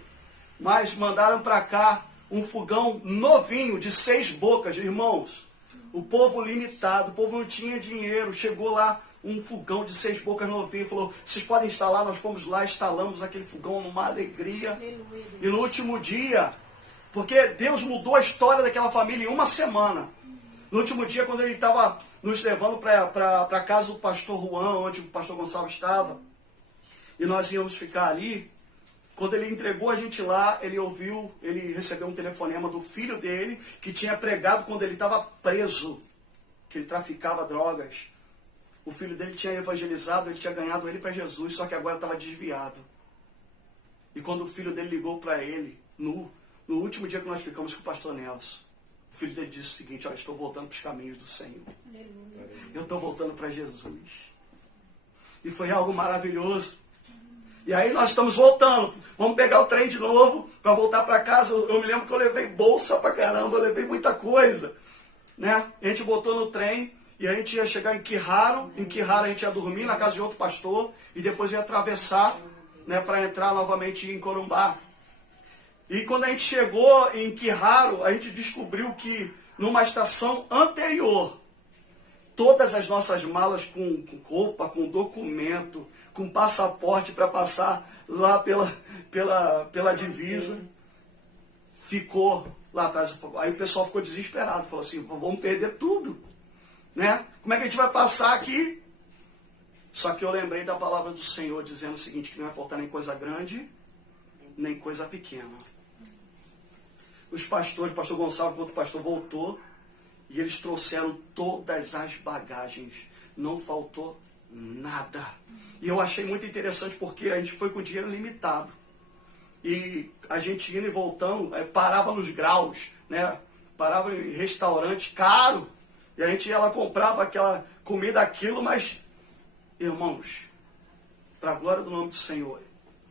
mas mandaram para cá um fogão novinho de 6 bocas, irmãos. O povo limitado, o povo não tinha dinheiro. Chegou lá um fogão de 6 bocas novinho, falou, vocês podem instalar? Nós fomos lá, instalamos aquele fogão numa alegria. Aleluia. E no último dia, porque Deus mudou a história daquela família em uma semana. No último dia, quando ele estava nos levando para a casa do pastor Juan, onde o pastor Gonçalo estava, e nós íamos ficar ali, quando ele entregou a gente lá, ele recebeu um telefonema do filho dele, que tinha pregado quando ele estava preso, que ele traficava drogas. O filho dele tinha evangelizado, ele tinha ganhado ele para Jesus, só que agora estava desviado. E quando o filho dele ligou para ele, no último dia que nós ficamos com o pastor Nelson, o filho dele disse o seguinte, olha, estou voltando para os caminhos do Senhor. Aleluia. Eu estou voltando para Jesus. E foi algo maravilhoso. E aí nós estamos voltando. Vamos pegar o trem de novo para voltar para casa. Eu me lembro que eu levei bolsa para caramba, eu levei muita coisa. Né? A gente botou no trem e a gente ia chegar em Quirraro. Em Quirraro a gente ia dormir na casa de outro pastor e depois ia atravessar, né, para entrar novamente em Corumbá. E quando a gente chegou em Quirraro, a gente descobriu que numa estação anterior, todas as nossas malas com roupa, com documento, com passaporte para passar lá pela divisa, ficou lá atrás. Aí o pessoal ficou desesperado, falou assim, vamos perder tudo. Né? Como é que a gente vai passar aqui? Só que eu lembrei da palavra do Senhor dizendo o seguinte, que não vai faltar nem coisa grande, nem coisa pequena. Os pastores, o pastor Gonçalo, outro pastor, voltou e eles trouxeram todas as bagagens. Não faltou nada. E eu achei muito interessante porque a gente foi com dinheiro limitado. E a gente indo e voltando, parava nos graus, né? Parava em restaurante caro. E a gente ia lá, comprava aquela comida, aquilo, mas, irmãos, para a glória do nome do Senhor,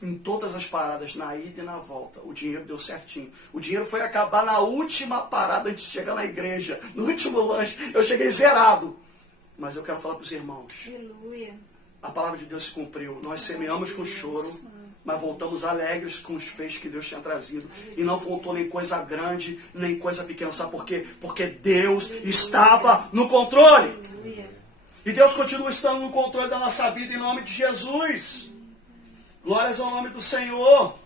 em todas as paradas, na ida e na volta, o dinheiro deu certinho. O dinheiro foi acabar na última parada antes de chegar na igreja, no último lanche. Eu cheguei zerado. Mas eu quero falar para os irmãos. Aleluia. A palavra de Deus se cumpriu. Nós semeamos com choro, mas voltamos alegres com os feixes que Deus tinha trazido. E não faltou nem coisa grande, nem coisa pequena. Sabe por quê? Porque Deus estava no controle. Aleluia. E Deus continua estando no controle da nossa vida em nome de Jesus. Glórias ao nome do Senhor.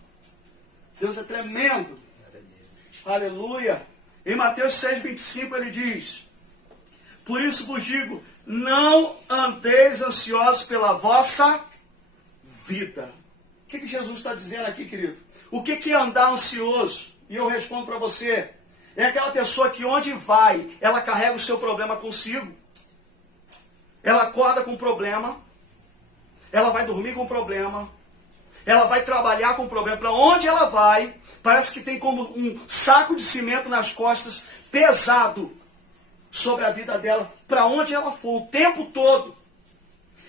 Deus é tremendo. Aleluia. Em Mateus 6,25 ele diz, por isso vos digo, não andeis ansiosos pela vossa vida. O que Jesus está dizendo aqui, querido? O que é andar ansioso? E eu respondo para você. É aquela pessoa que onde vai, ela carrega o seu problema consigo. Ela acorda com problema. Ela vai dormir com problema. Ela vai trabalhar com problema. Para onde ela vai, parece que tem como um saco de cimento nas costas, pesado sobre a vida dela. Para onde ela for, o tempo todo.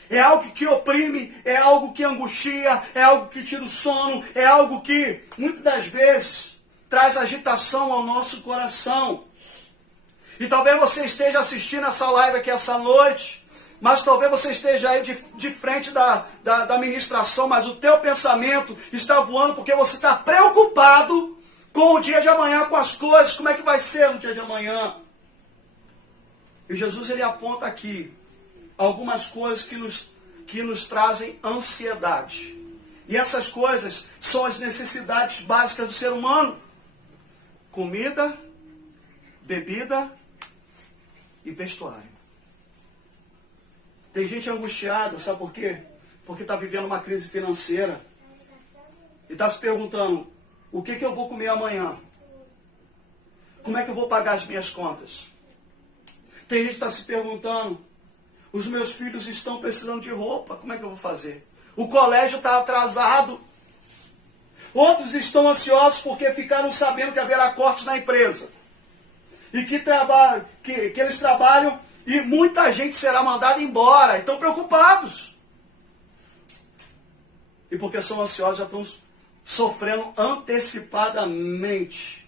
É algo que oprime, é algo que angustia, é algo que tira o sono, é algo que, muitas das vezes, traz agitação ao nosso coração. E talvez você esteja assistindo essa live aqui essa noite, mas talvez você esteja aí de frente da ministração, mas o teu pensamento está voando porque você está preocupado com o dia de amanhã, com as coisas, como é que vai ser no dia de amanhã. E Jesus ele aponta aqui algumas coisas que nos trazem ansiedade. E essas coisas são as necessidades básicas do ser humano. Comida, bebida e vestuário. Tem gente angustiada, sabe por quê? Porque está vivendo uma crise financeira. E está se perguntando, O que eu vou comer amanhã? Como é que eu vou pagar as minhas contas? Tem gente que está se perguntando, os meus filhos estão precisando de roupa, como é que eu vou fazer? O colégio está atrasado. Outros estão ansiosos porque ficaram sabendo que haverá cortes na empresa. E que eles trabalham e muita gente será mandada embora. E estão preocupados. E porque são ansiosos, já estão sofrendo antecipadamente.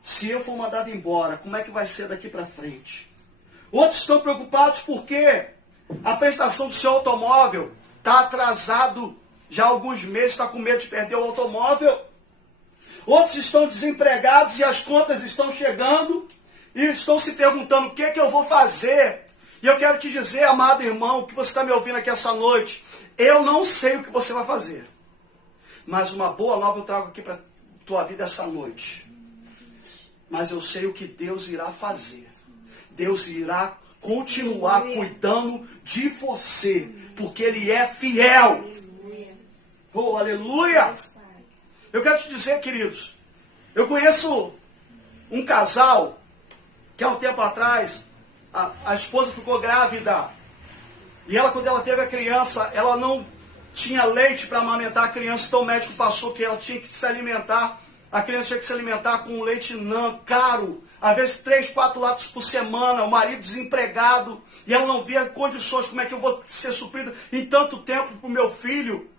Se eu for mandado embora, como é que vai ser daqui para frente? Outros estão preocupados porque a prestação do seu automóvel está atrasado já há alguns meses, está com medo de perder o automóvel. Outros estão desempregados e as contas estão chegando e estão se perguntando o que eu vou fazer. E eu quero te dizer, amado irmão, que você está me ouvindo aqui essa noite, eu não sei o que você vai fazer. Mas uma boa nova eu trago aqui para a tua vida essa noite. Mas eu sei o que Deus irá fazer. Deus irá continuar cuidando de você, porque Ele é fiel. Oh, aleluia! Eu quero te dizer, queridos, eu conheço um casal que há um tempo atrás, a esposa ficou grávida. E ela, quando ela teve a criança, ela não tinha leite para amamentar a criança, então o médico passou que ela tinha que se alimentar. A criança tinha que se alimentar com leite NAN, caro, às vezes 3, 4 latas por semana, o marido desempregado, e ela não via condições, como é que eu vou ser suprida em tanto tempo para o meu filho?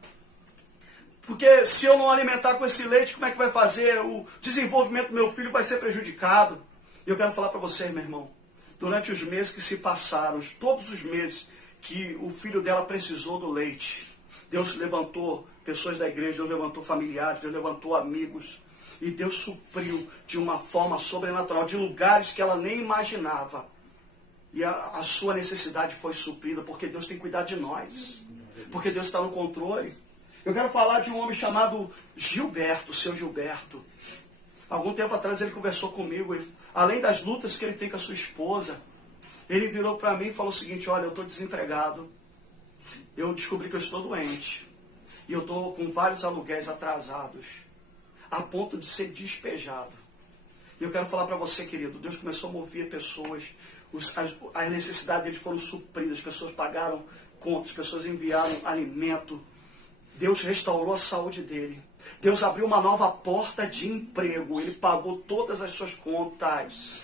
Porque se eu não alimentar com esse leite, como é que vai fazer? O desenvolvimento do meu filho vai ser prejudicado. E eu quero falar para você, meu irmão, durante os meses que se passaram, todos os meses que o filho dela precisou do leite, Deus levantou pessoas da igreja, Deus levantou familiares, Deus levantou amigos, e Deus supriu de uma forma sobrenatural, de lugares que ela nem imaginava. E a sua necessidade foi suprida, porque Deus tem cuidado de nós. Porque Deus está no controle. Eu quero falar de um homem chamado Gilberto, seu Gilberto. Algum tempo atrás ele conversou comigo, além das lutas que ele tem com a sua esposa, ele virou para mim e falou o seguinte: olha, eu estou desempregado, eu descobri que eu estou doente, e eu estou com vários aluguéis atrasados, a ponto de ser despejado. E eu quero falar para você, querido, Deus começou a mover pessoas, as necessidades deles foram supridas, as pessoas pagaram contas, as pessoas enviaram alimento, Deus restaurou a saúde dele, Deus abriu uma nova porta de emprego, ele pagou todas as suas contas.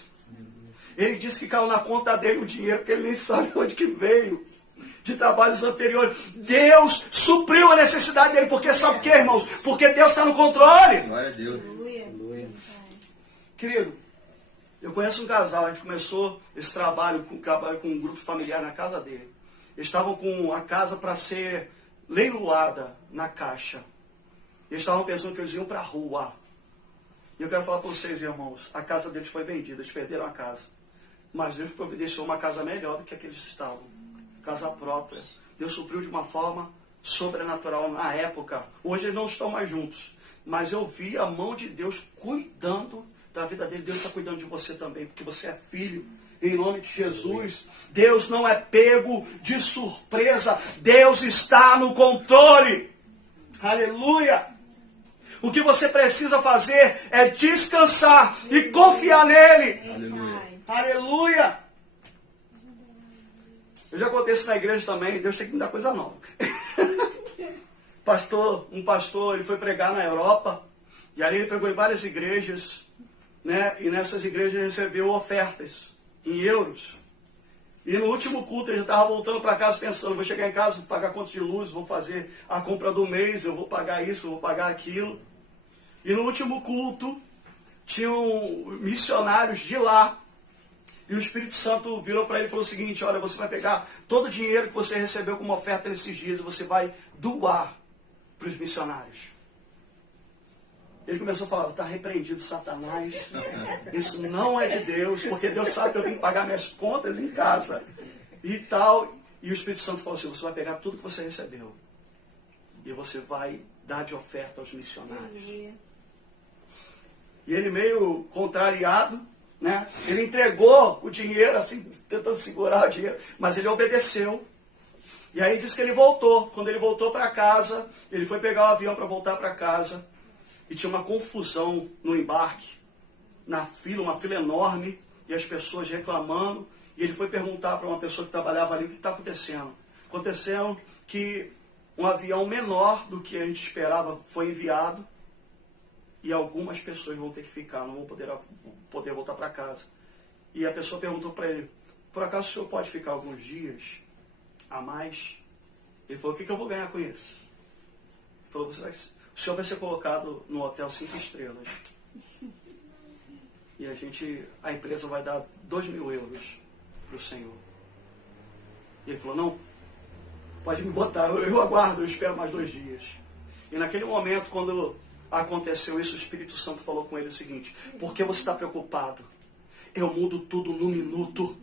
Ele disse que caiu na conta dele um dinheiro que ele nem sabe onde que veio, de trabalhos anteriores. Deus supriu a necessidade dele, porque sabe o que, irmãos? Porque Deus está no controle. Glória a Deus. Querido, eu conheço um casal, a gente começou esse trabalho com um grupo familiar na casa dele. Eles estavam com a casa para ser leiloada na Caixa. Eles estavam pensando que eles iam para a rua. E eu quero falar para vocês, irmãos, a casa deles foi vendida, eles perderam a casa. Mas Deus providenciou uma casa melhor do que a que eles estavam. Casa própria. Deus supriu de uma forma sobrenatural na época. Hoje eles não estão mais juntos. Mas eu vi a mão de Deus cuidando da vida dele. Deus está cuidando de você também, porque você é filho. Em nome de Jesus. Deus não é pego de surpresa. Deus está no controle. Aleluia. O que você precisa fazer é descansar e confiar nele. Aleluia. Aleluia. Eu já contei isso na igreja também. Deus tem que me dar coisa nova. Um pastor, ele foi pregar na Europa. E ali ele pregou em várias igrejas. Né? E nessas igrejas ele recebeu ofertas em euros. E no último culto ele já estava voltando para casa pensando: vou chegar em casa, vou pagar conta de luz, vou fazer a compra do mês, eu vou pagar isso, eu vou pagar aquilo. E no último culto, tinham missionários de lá. E o Espírito Santo virou para ele e falou o seguinte: olha, você vai pegar todo o dinheiro que você recebeu como oferta nesses dias e você vai doar para os missionários. Ele começou a falar: está repreendido, Satanás. Isso não é de Deus, porque Deus sabe que eu tenho que pagar minhas contas em casa. E tal. E o Espírito Santo falou assim: você vai pegar tudo que você recebeu e você vai dar de oferta aos missionários. E ele, meio contrariado, né? Ele entregou o dinheiro, assim, tentando segurar o dinheiro, mas ele obedeceu. E aí diz que ele voltou. Quando ele voltou para casa, ele foi pegar o avião para voltar para casa. e tinha uma confusão no embarque, na fila, uma fila enorme, e as pessoas reclamando, e ele foi perguntar para uma pessoa que trabalhava ali o que está acontecendo. Acontecendo que um avião menor do que a gente esperava foi enviado, e algumas pessoas vão ter que ficar, não vão poder voltar para casa. E a pessoa perguntou para ele, por acaso o senhor pode ficar alguns dias a mais? Ele falou, o que eu vou ganhar com isso? Ele falou, o senhor vai ser colocado no hotel 5 estrelas. E a empresa vai dar 2.000 euros para o senhor. E ele falou, não, pode me botar, eu aguardo, eu espero mais 2 dias. E naquele momento, quando aconteceu isso, o Espírito Santo falou com ele o seguinte, por que você está preocupado? Eu mudo tudo num minuto.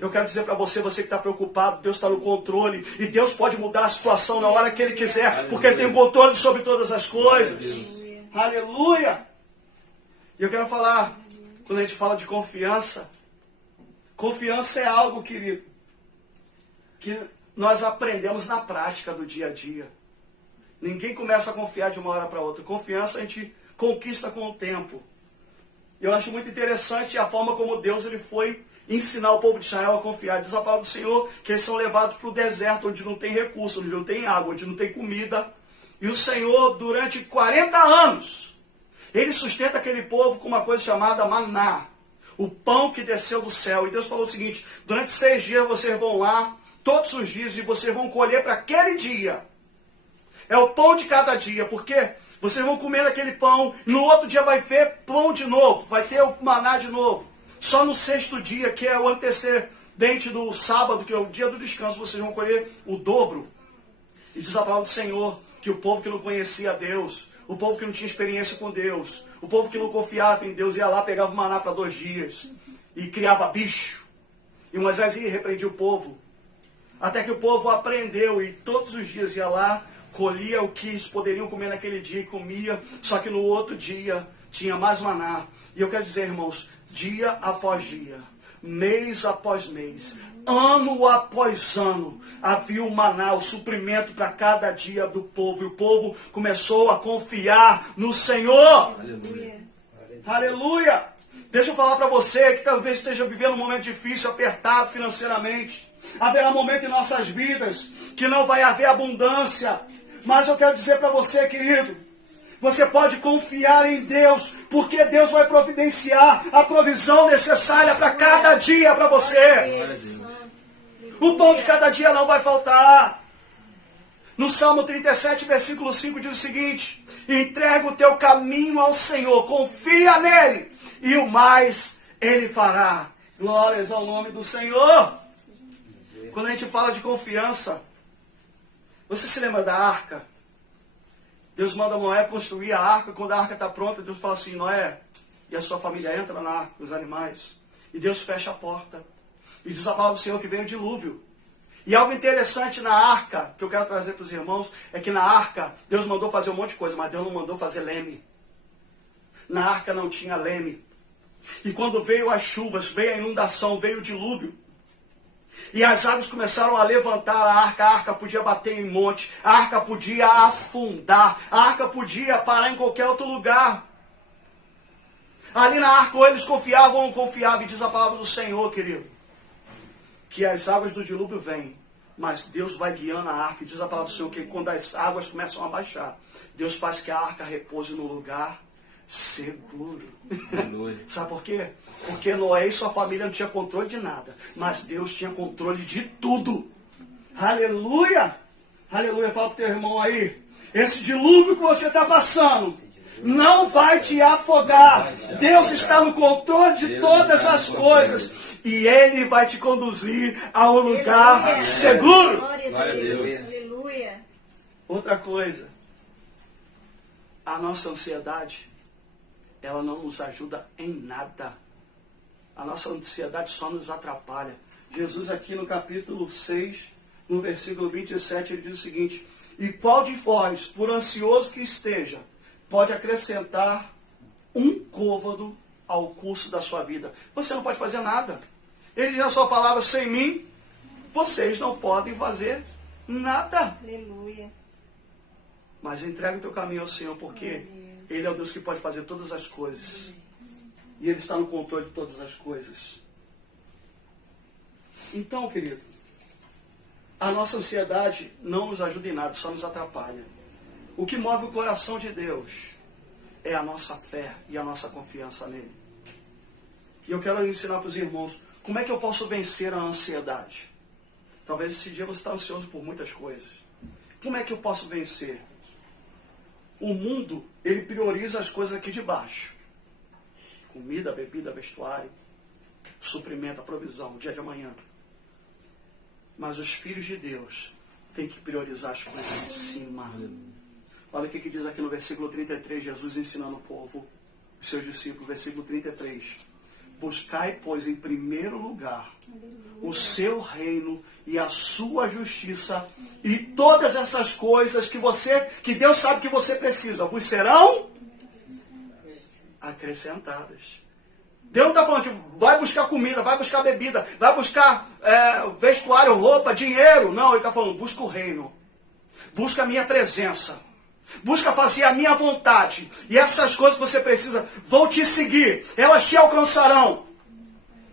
Eu quero dizer para você que está preocupado, Deus está no controle. E Deus pode mudar a situação na hora que Ele quiser, porque Ele tem o controle sobre todas as coisas. Aleluia! E eu quero falar, quando a gente fala de confiança, confiança é algo, querido, que nós aprendemos na prática do dia a dia. Ninguém começa a confiar de uma hora para outra. Confiança a gente conquista com o tempo. Eu acho muito interessante a forma como Deus ele foi ensinar o povo de Israel a confiar. Diz a palavra do Senhor que eles são levados para o deserto, onde não tem recurso, onde não tem água, onde não tem comida. E o Senhor, durante 40 anos, Ele sustenta aquele povo com uma coisa chamada maná, o pão que desceu do céu. E Deus falou o seguinte, durante 6 dias vocês vão lá, todos os dias, e vocês vão colher para aquele dia. É o pão de cada dia, porque vocês vão comer aquele pão, no outro dia vai ter pão de novo, vai ter o maná de novo. Só no 6º dia, que é o antecedente do sábado, que é o dia do descanso, vocês vão colher o dobro. E diz a palavra do Senhor que o povo que não conhecia Deus, o povo que não tinha experiência com Deus, o povo que não confiava em Deus, ia lá, pegava o maná para 2 dias e criava bicho. E Moisés ia repreendia o povo. Até que o povo aprendeu e todos os dias ia lá, colhia o que eles poderiam comer naquele dia e comia, só que no outro dia tinha mais maná. E eu quero dizer, irmãos, dia após dia, mês após mês, ano após ano, havia o maná, o suprimento para cada dia do povo. E o povo começou a confiar no Senhor. Aleluia. Aleluia! Deixa eu falar para você que talvez esteja vivendo um momento difícil, apertado financeiramente. Haverá momento em nossas vidas que não vai haver abundância. Mas eu quero dizer para você, querido, você pode confiar em Deus, porque Deus vai providenciar a provisão necessária para cada dia para você. O pão de cada dia não vai faltar. No Salmo 37, versículo 5 diz o seguinte, entrega o teu caminho ao Senhor, confia nele, e o mais Ele fará. Glórias ao nome do Senhor. Quando a gente fala de confiança, você se lembra da arca? Deus manda Noé construir a arca. Quando a arca está pronta, Deus fala assim, Noé, e a sua família entra na arca, os animais. E Deus fecha a porta. E diz a palavra do Senhor que vem o dilúvio. E algo interessante na arca, que eu quero trazer para os irmãos, é que na arca, Deus mandou fazer um monte de coisa, mas Deus não mandou fazer leme. Na arca não tinha leme. E quando veio as chuvas, veio a inundação, veio o dilúvio, e as águas começaram a levantar a arca podia bater em monte, a arca podia afundar, a arca podia parar em qualquer outro lugar. Ali na arca, ou eles confiavam ou não confiavam, e diz a palavra do Senhor, querido, que as águas do dilúvio vêm, mas Deus vai guiando a arca, e diz a palavra do Senhor que quando as águas começam a baixar, Deus faz que a arca repouse no lugar seguro. Sabe por quê? Porque Noé e sua família não tinham controle de nada, mas Deus tinha controle de tudo. Aleluia! Aleluia! Fala pro teu irmão aí, esse dilúvio que você está passando não vai te afogar. Deus está no controle de todas as coisas e Ele vai te conduzir a um lugar seguro. Glória a Deus. Aleluia. Outra coisa, a nossa ansiedade, ela não nos ajuda em nada. A nossa ansiedade só nos atrapalha. Jesus aqui no capítulo 6, no versículo 27, ele diz o seguinte, e qual de vós, por ansioso que esteja, pode acrescentar um côvado ao curso da sua vida? Você não pode fazer nada. Ele diz na sua palavra, sem mim, vocês não podem fazer nada. Aleluia. Mas entrega o teu caminho ao Senhor, porque Ele é o Deus que pode fazer todas as coisas. E Ele está no controle de todas as coisas. Então, querido, a nossa ansiedade não nos ajuda em nada, só nos atrapalha. O que move o coração de Deus é a nossa fé e a nossa confiança nele. E eu quero ensinar para os irmãos, como é que eu posso vencer a ansiedade? Talvez esse dia você está ansioso por muitas coisas. Como é que eu posso vencer? O mundo, ele prioriza as coisas aqui de baixo. Comida, bebida, vestuário, suprimento, a provisão, o dia de amanhã. Mas os filhos de Deus têm que priorizar as coisas de cima. Olha o que diz aqui no versículo 33, Jesus ensinando o povo, os seus discípulos, versículo 33. Buscai, pois, em primeiro lugar o seu reino e a sua justiça, e todas essas coisas que Deus sabe que você precisa, vos serão acrescentadas. Deus não está falando que vai buscar comida, vai buscar bebida, vai buscar vestuário, roupa, dinheiro. Não, Ele está falando, busca o reino. Busca a minha presença. Busca fazer a minha vontade. E essas coisas que você precisa vão te seguir. Elas te alcançarão.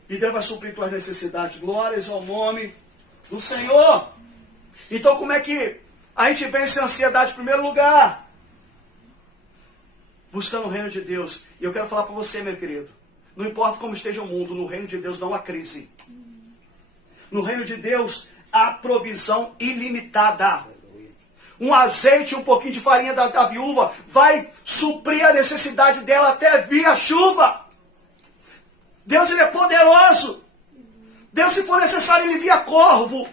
E Deus vai suprir tuas necessidades. Glórias ao nome do Senhor. Então como é que a gente vence a ansiedade em primeiro lugar? Buscando o reino de Deus. E eu quero falar para você, meu querido. Não importa como esteja o mundo, no reino de Deus não há crise. No reino de Deus há provisão ilimitada. Um azeite, um pouquinho de farinha da viúva vai suprir a necessidade dela até vir a chuva. Deus, Ele é poderoso. Deus, se for necessário, Ele envia corvo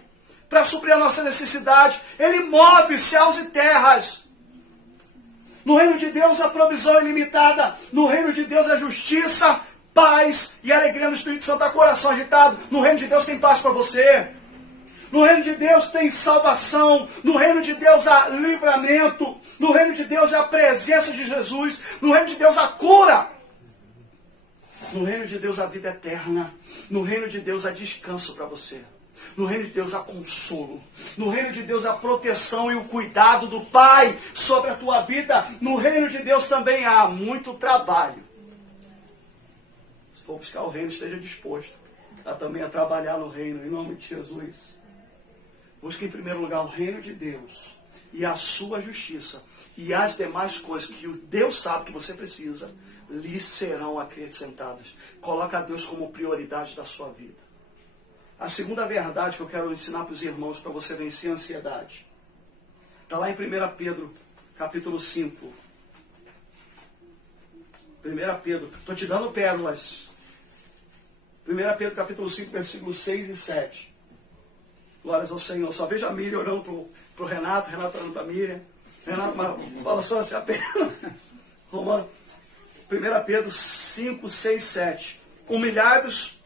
para suprir a nossa necessidade. Ele move céus e terras. No reino de Deus há provisão ilimitada. No reino de Deus há justiça, paz e alegria no Espírito Santo. Há coração agitado. No reino de Deus tem paz para você. No reino de Deus tem salvação. No reino de Deus há livramento. No reino de Deus há a presença de Jesus. No reino de Deus há cura. No reino de Deus há vida eterna. No reino de Deus há descanso para você. No reino de Deus há consolo. No reino de Deus há proteção e o cuidado do Pai sobre a tua vida. No reino de Deus também há muito trabalho. Se for buscar o reino, esteja disposto também a trabalhar no reino, em nome de Jesus. Busque em primeiro lugar o reino de Deus e a sua justiça. E as demais coisas que o Deus sabe que você precisa, lhe serão acrescentadas. Coloca a Deus como prioridade da sua vida. A segunda verdade que eu quero ensinar para os irmãos para você vencer a ansiedade. Está lá em 1 Pedro, capítulo 5. 1 Pedro, estou te dando pérolas. 1 Pedro, capítulo 5, versículos 6 e 7. Glórias ao Senhor. Só vejo a Miriam orando para o Renato, Renato orando para a Miriam, Renato balançando assim a perna. Romano. 1 Pedro 5, 6, 7. Humilhai-vos,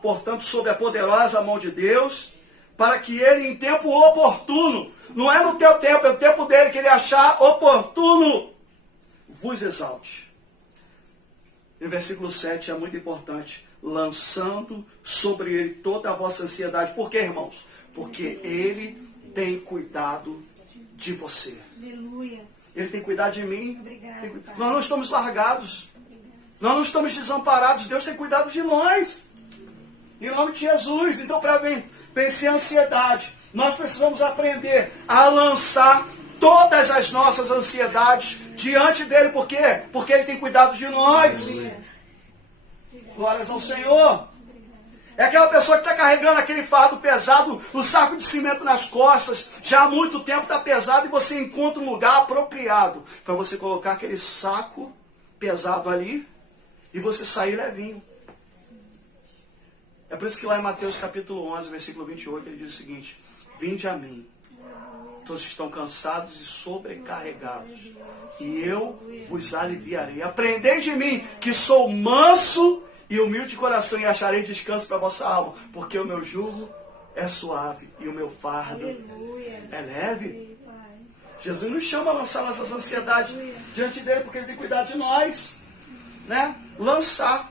portanto, sob a poderosa mão de Deus, para que Ele, em tempo oportuno, não é no teu tempo, é o tempo dele que Ele achar oportuno, vos exalte. E o versículo 7 é muito importante. Lançando sobre Ele toda a vossa ansiedade. Por quê, irmãos? Porque Ele tem cuidado de você. Aleluia. Ele tem cuidado de mim. Obrigada, nós não estamos largados. Nós não estamos desamparados. Deus tem cuidado de nós. Em nome de Jesus. Então, para vencer a ansiedade, nós precisamos aprender a lançar todas as nossas ansiedades diante dele. Por quê? Porque Ele tem cuidado de nós. Glórias ao Senhor. É aquela pessoa que está carregando aquele fardo pesado, o saco de cimento nas costas, já há muito tempo está pesado e você encontra um lugar apropriado para você colocar aquele saco pesado ali e você sair levinho. É por isso que lá em Mateus capítulo 11, versículo 28, ele diz o seguinte: vinde a mim, todos que estão cansados e sobrecarregados, e eu vos aliviarei. Aprendei de mim, que sou manso e humilde de coração, e acharei descanso para a vossa alma, porque o meu jugo é suave e o meu fardo é leve. Jesus nos chama a lançar nossas ansiedades diante dele, porque Ele tem cuidado de nós. Né? Lançar.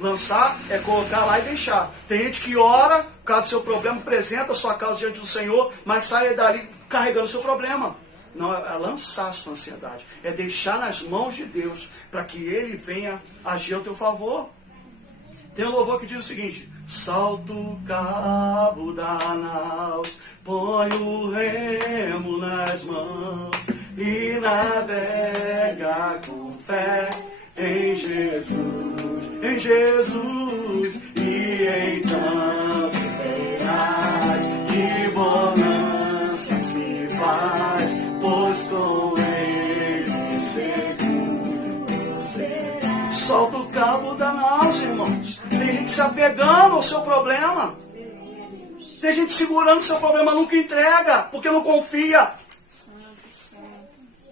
Lançar é colocar lá e deixar. Tem gente que ora por causa do seu problema, apresenta a sua causa diante do Senhor, mas sai dali carregando o seu problema. Não é lançar a sua ansiedade. É deixar nas mãos de Deus para que Ele venha agir ao teu favor. Tem um louvor que diz o seguinte: salta o cabo da nau, põe o remo nas mãos e navega com fé em Jesus, e então verás que bonança se faz, pois com Ele seguro será. Solta o cabo da nau, irmãos. Tem gente se apegando ao seu problema. Tem gente segurando o seu problema, nunca entrega, porque não confia.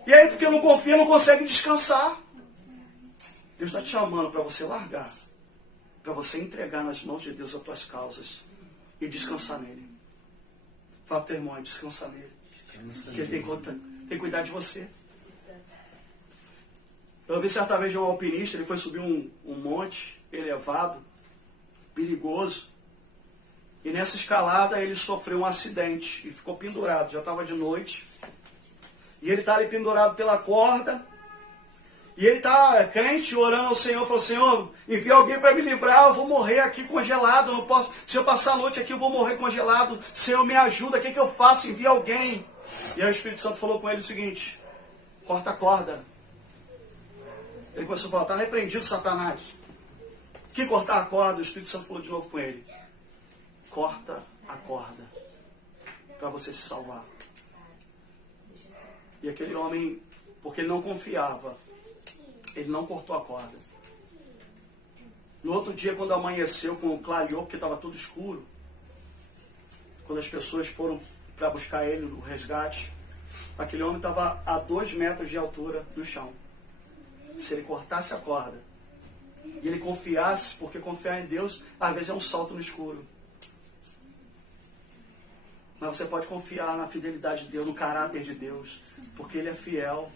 E aí, porque não confia, não consegue descansar. Deus está te chamando para você largar, para você entregar nas mãos de Deus as tuas causas e descansar nele. Fala para o teu irmão, descansa nele. Que ele tem que cuidar de você. Eu vi certa vez de um alpinista, ele foi subir um monte elevado, perigoso. E nessa escalada ele sofreu um acidente e ficou pendurado. Já estava de noite. E ele está ali pendurado pela corda. E ele está crente, orando ao Senhor. Falou: Senhor, envia alguém para me livrar. Eu vou morrer aqui congelado. Eu não posso. Se eu passar a noite aqui, eu vou morrer congelado. Senhor, me ajuda. O que eu faço? Envia alguém. E aí o Espírito Santo falou com ele o seguinte: corta a corda. Ele começou a falar: está repreendido, Satanás. Que cortar a corda? O Espírito Santo falou de novo com ele: corta a corda para você se salvar. E aquele homem, porque ele não confiava, ele não cortou a corda. No outro dia, quando amanheceu, clareou, porque estava tudo escuro, quando as pessoas foram para buscar ele no resgate, aquele homem estava a 2 metros de altura do chão. Se ele cortasse a corda e ele confiasse, porque confiar em Deus às vezes é um salto no escuro. Mas você pode confiar na fidelidade de Deus, no caráter de Deus, porque Ele é fiel.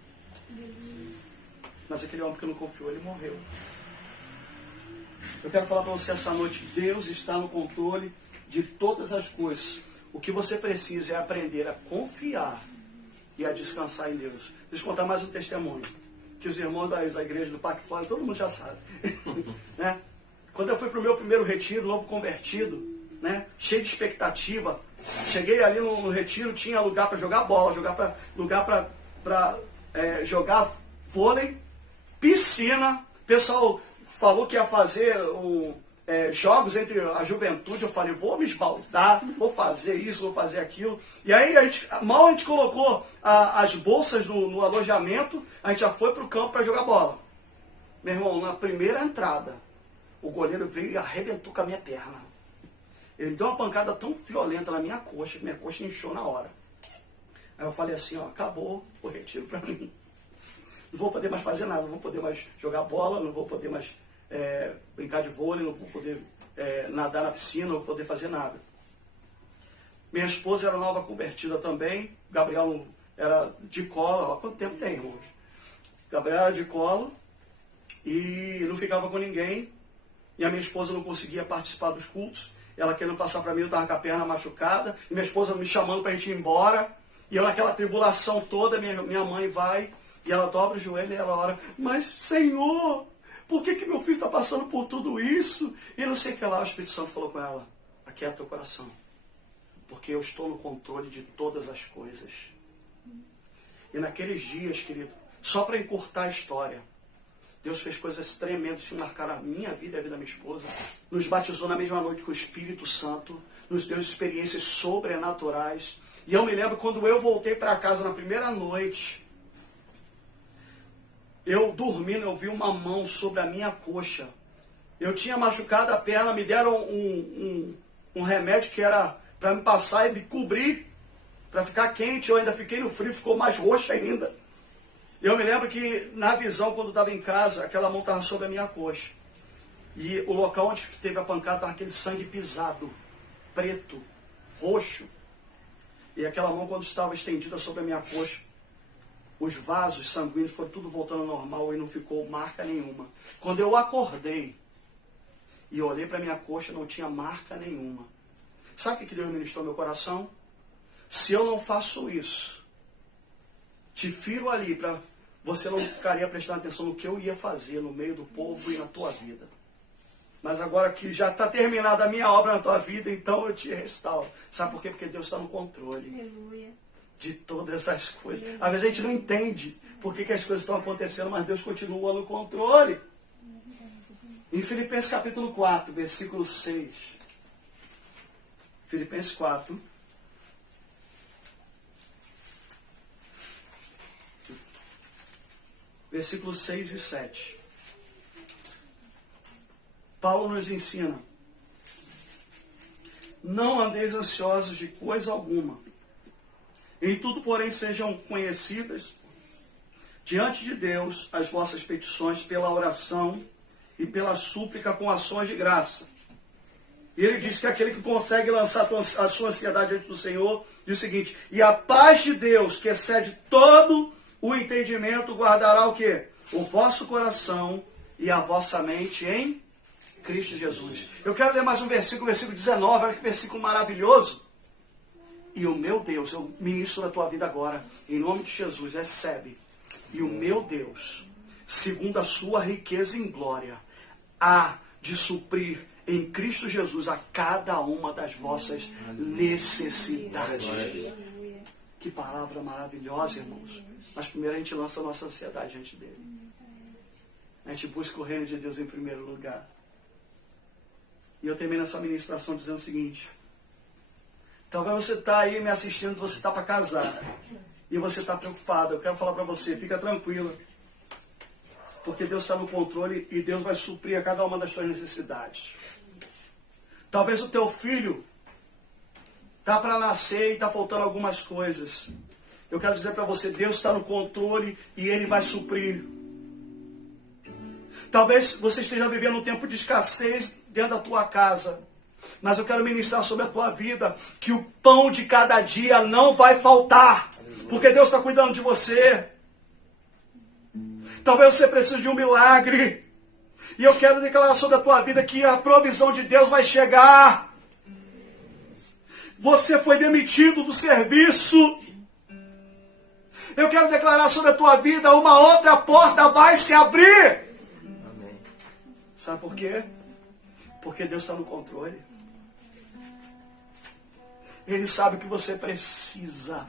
Mas aquele homem que não confiou, ele morreu. Eu quero falar para você essa noite: Deus está no controle de todas as coisas. O que você precisa é aprender a confiar e a descansar em Deus. Deixa eu contar mais um testemunho, que os irmãos da igreja do Parque Flórida, todo mundo já sabe. Né? Quando eu fui para o meu primeiro retiro, novo convertido, né? Cheio de expectativa, cheguei ali no retiro, tinha lugar para jogar bola, lugar para jogar vôlei, piscina. O pessoal falou que ia fazer jogos entre a juventude. Eu falei: vou me esbaldar, vou fazer isso, vou fazer aquilo. E aí, a gente colocou as bolsas no alojamento, a gente já foi para o campo para jogar bola. Meu irmão, na primeira entrada, o goleiro veio e arrebentou com a minha perna. Ele deu uma pancada tão violenta na minha coxa, que minha coxa inchou na hora. Aí eu falei assim: ó, acabou o retiro para mim. Não vou poder mais fazer nada, não vou poder mais jogar bola, não vou poder mais brincar de vôlei, não vou poder nadar na piscina, não vou poder fazer nada. Minha esposa era nova convertida também. Gabriel era de colo. Há quanto tempo tem, irmãos? Gabriel era de colo e não ficava com ninguém. E a minha esposa não conseguia participar dos cultos. Ela querendo passar para mim, eu estava com a perna machucada. E minha esposa me chamando para a gente ir embora. E eu naquela tribulação toda, minha mãe vai e ela dobra o joelho e ela ora: mas Senhor, por que meu filho está passando por tudo isso? E não sei o que lá. O Espírito Santo falou com ela: aquieta teu coração, porque eu estou no controle de todas as coisas. E naqueles dias, querido, só para encurtar a história, Deus fez coisas tremendas que marcaram a minha vida e a vida da minha esposa. Nos batizou na mesma noite com o Espírito Santo. Nos deu experiências sobrenaturais. E eu me lembro quando eu voltei para casa na primeira noite, eu dormindo, eu vi uma mão sobre a minha coxa. Eu tinha machucado a perna, me deram um remédio que era para me passar e me cobrir, para ficar quente. Eu ainda fiquei no frio, ficou mais roxo ainda. Eu me lembro que, na visão, quando eu estava em casa, aquela mão estava sobre a minha coxa. E o local onde teve a pancada estava aquele sangue pisado, preto, roxo. E aquela mão, quando estava estendida sobre a minha coxa, os vasos sanguíneos foram tudo voltando ao normal e não ficou marca nenhuma. Quando eu acordei e olhei para a minha coxa, não tinha marca nenhuma. Sabe o que Deus ministrou no meu coração? Se eu não faço isso, te firo ali para você não ficaria prestando atenção no que eu ia fazer no meio do povo e na tua vida. Mas agora que já está terminada a minha obra na tua vida, então eu te restauro. Sabe por quê? Porque Deus está no controle. Aleluia. De todas essas coisas. Às vezes a gente não entende por que as coisas estão acontecendo, mas Deus continua no controle. Em Filipenses capítulo 4, versículo 6. Filipenses 4. Versículos 6 e 7. Paulo nos ensina: não andeis ansiosos de coisa alguma. Em tudo, porém, sejam conhecidas diante de Deus as vossas petições pela oração e pela súplica com ações de graça. E ele diz que aquele que consegue lançar a sua ansiedade diante do Senhor, diz o seguinte: e a paz de Deus, que excede todo o entendimento, guardará o quê? O vosso coração e a vossa mente em Cristo Jesus. Eu quero ler mais um versículo, versículo 19, olha que versículo maravilhoso. E o meu Deus, eu ministro na tua vida agora, em nome de Jesus, recebe. E o meu Deus, segundo a sua riqueza em glória, há de suprir em Cristo Jesus a cada uma das vossas necessidades. Que palavra maravilhosa, irmãos. Mas primeiro a gente lança a nossa ansiedade diante dele. A gente busca o reino de Deus em primeiro lugar. E eu termino essa ministração dizendo o seguinte: talvez você está aí me assistindo, você está para casar. E você está preocupado. Eu quero falar para você, fica tranquila. Porque Deus está no controle e Deus vai suprir a cada uma das suas necessidades. Talvez o teu filho está para nascer e está faltando algumas coisas. Eu quero dizer para você, Deus está no controle e Ele vai suprir. Talvez você esteja vivendo um tempo de escassez dentro da tua casa. Mas eu quero ministrar sobre a tua vida que o pão de cada dia não vai faltar. Porque Deus está cuidando de você. Talvez você precise de um milagre. E eu quero declarar sobre a tua vida que a provisão de Deus vai chegar. Você foi demitido do serviço. Eu quero declarar sobre a tua vida, uma outra porta vai se abrir. Amém. Sabe por quê? Porque Deus está no controle. Ele sabe o que você precisa.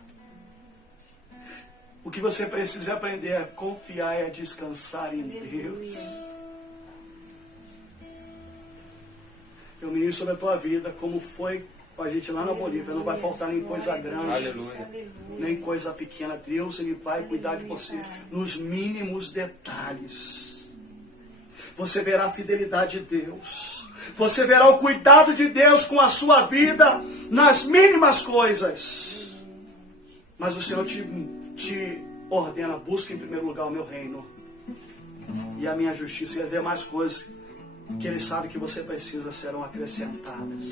O que você precisa é aprender a confiar e a descansar em Deus. Eu ministro sobre a tua vida, como foi com a gente lá na Bolívia. Não vai faltar nem coisa grande, Aleluia. nem coisa pequena. Deus, Ele vai cuidar de você nos mínimos detalhes. Você verá a fidelidade de Deus. Você verá o cuidado de Deus com a sua vida nas mínimas coisas. Mas o Senhor te ordena, busca em primeiro lugar o meu reino e a minha justiça, e as demais coisas que Ele sabe que você precisa serão acrescentadas.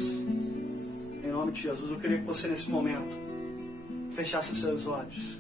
Em nome de Jesus, eu queria que você nesse momento fechasse seus olhos.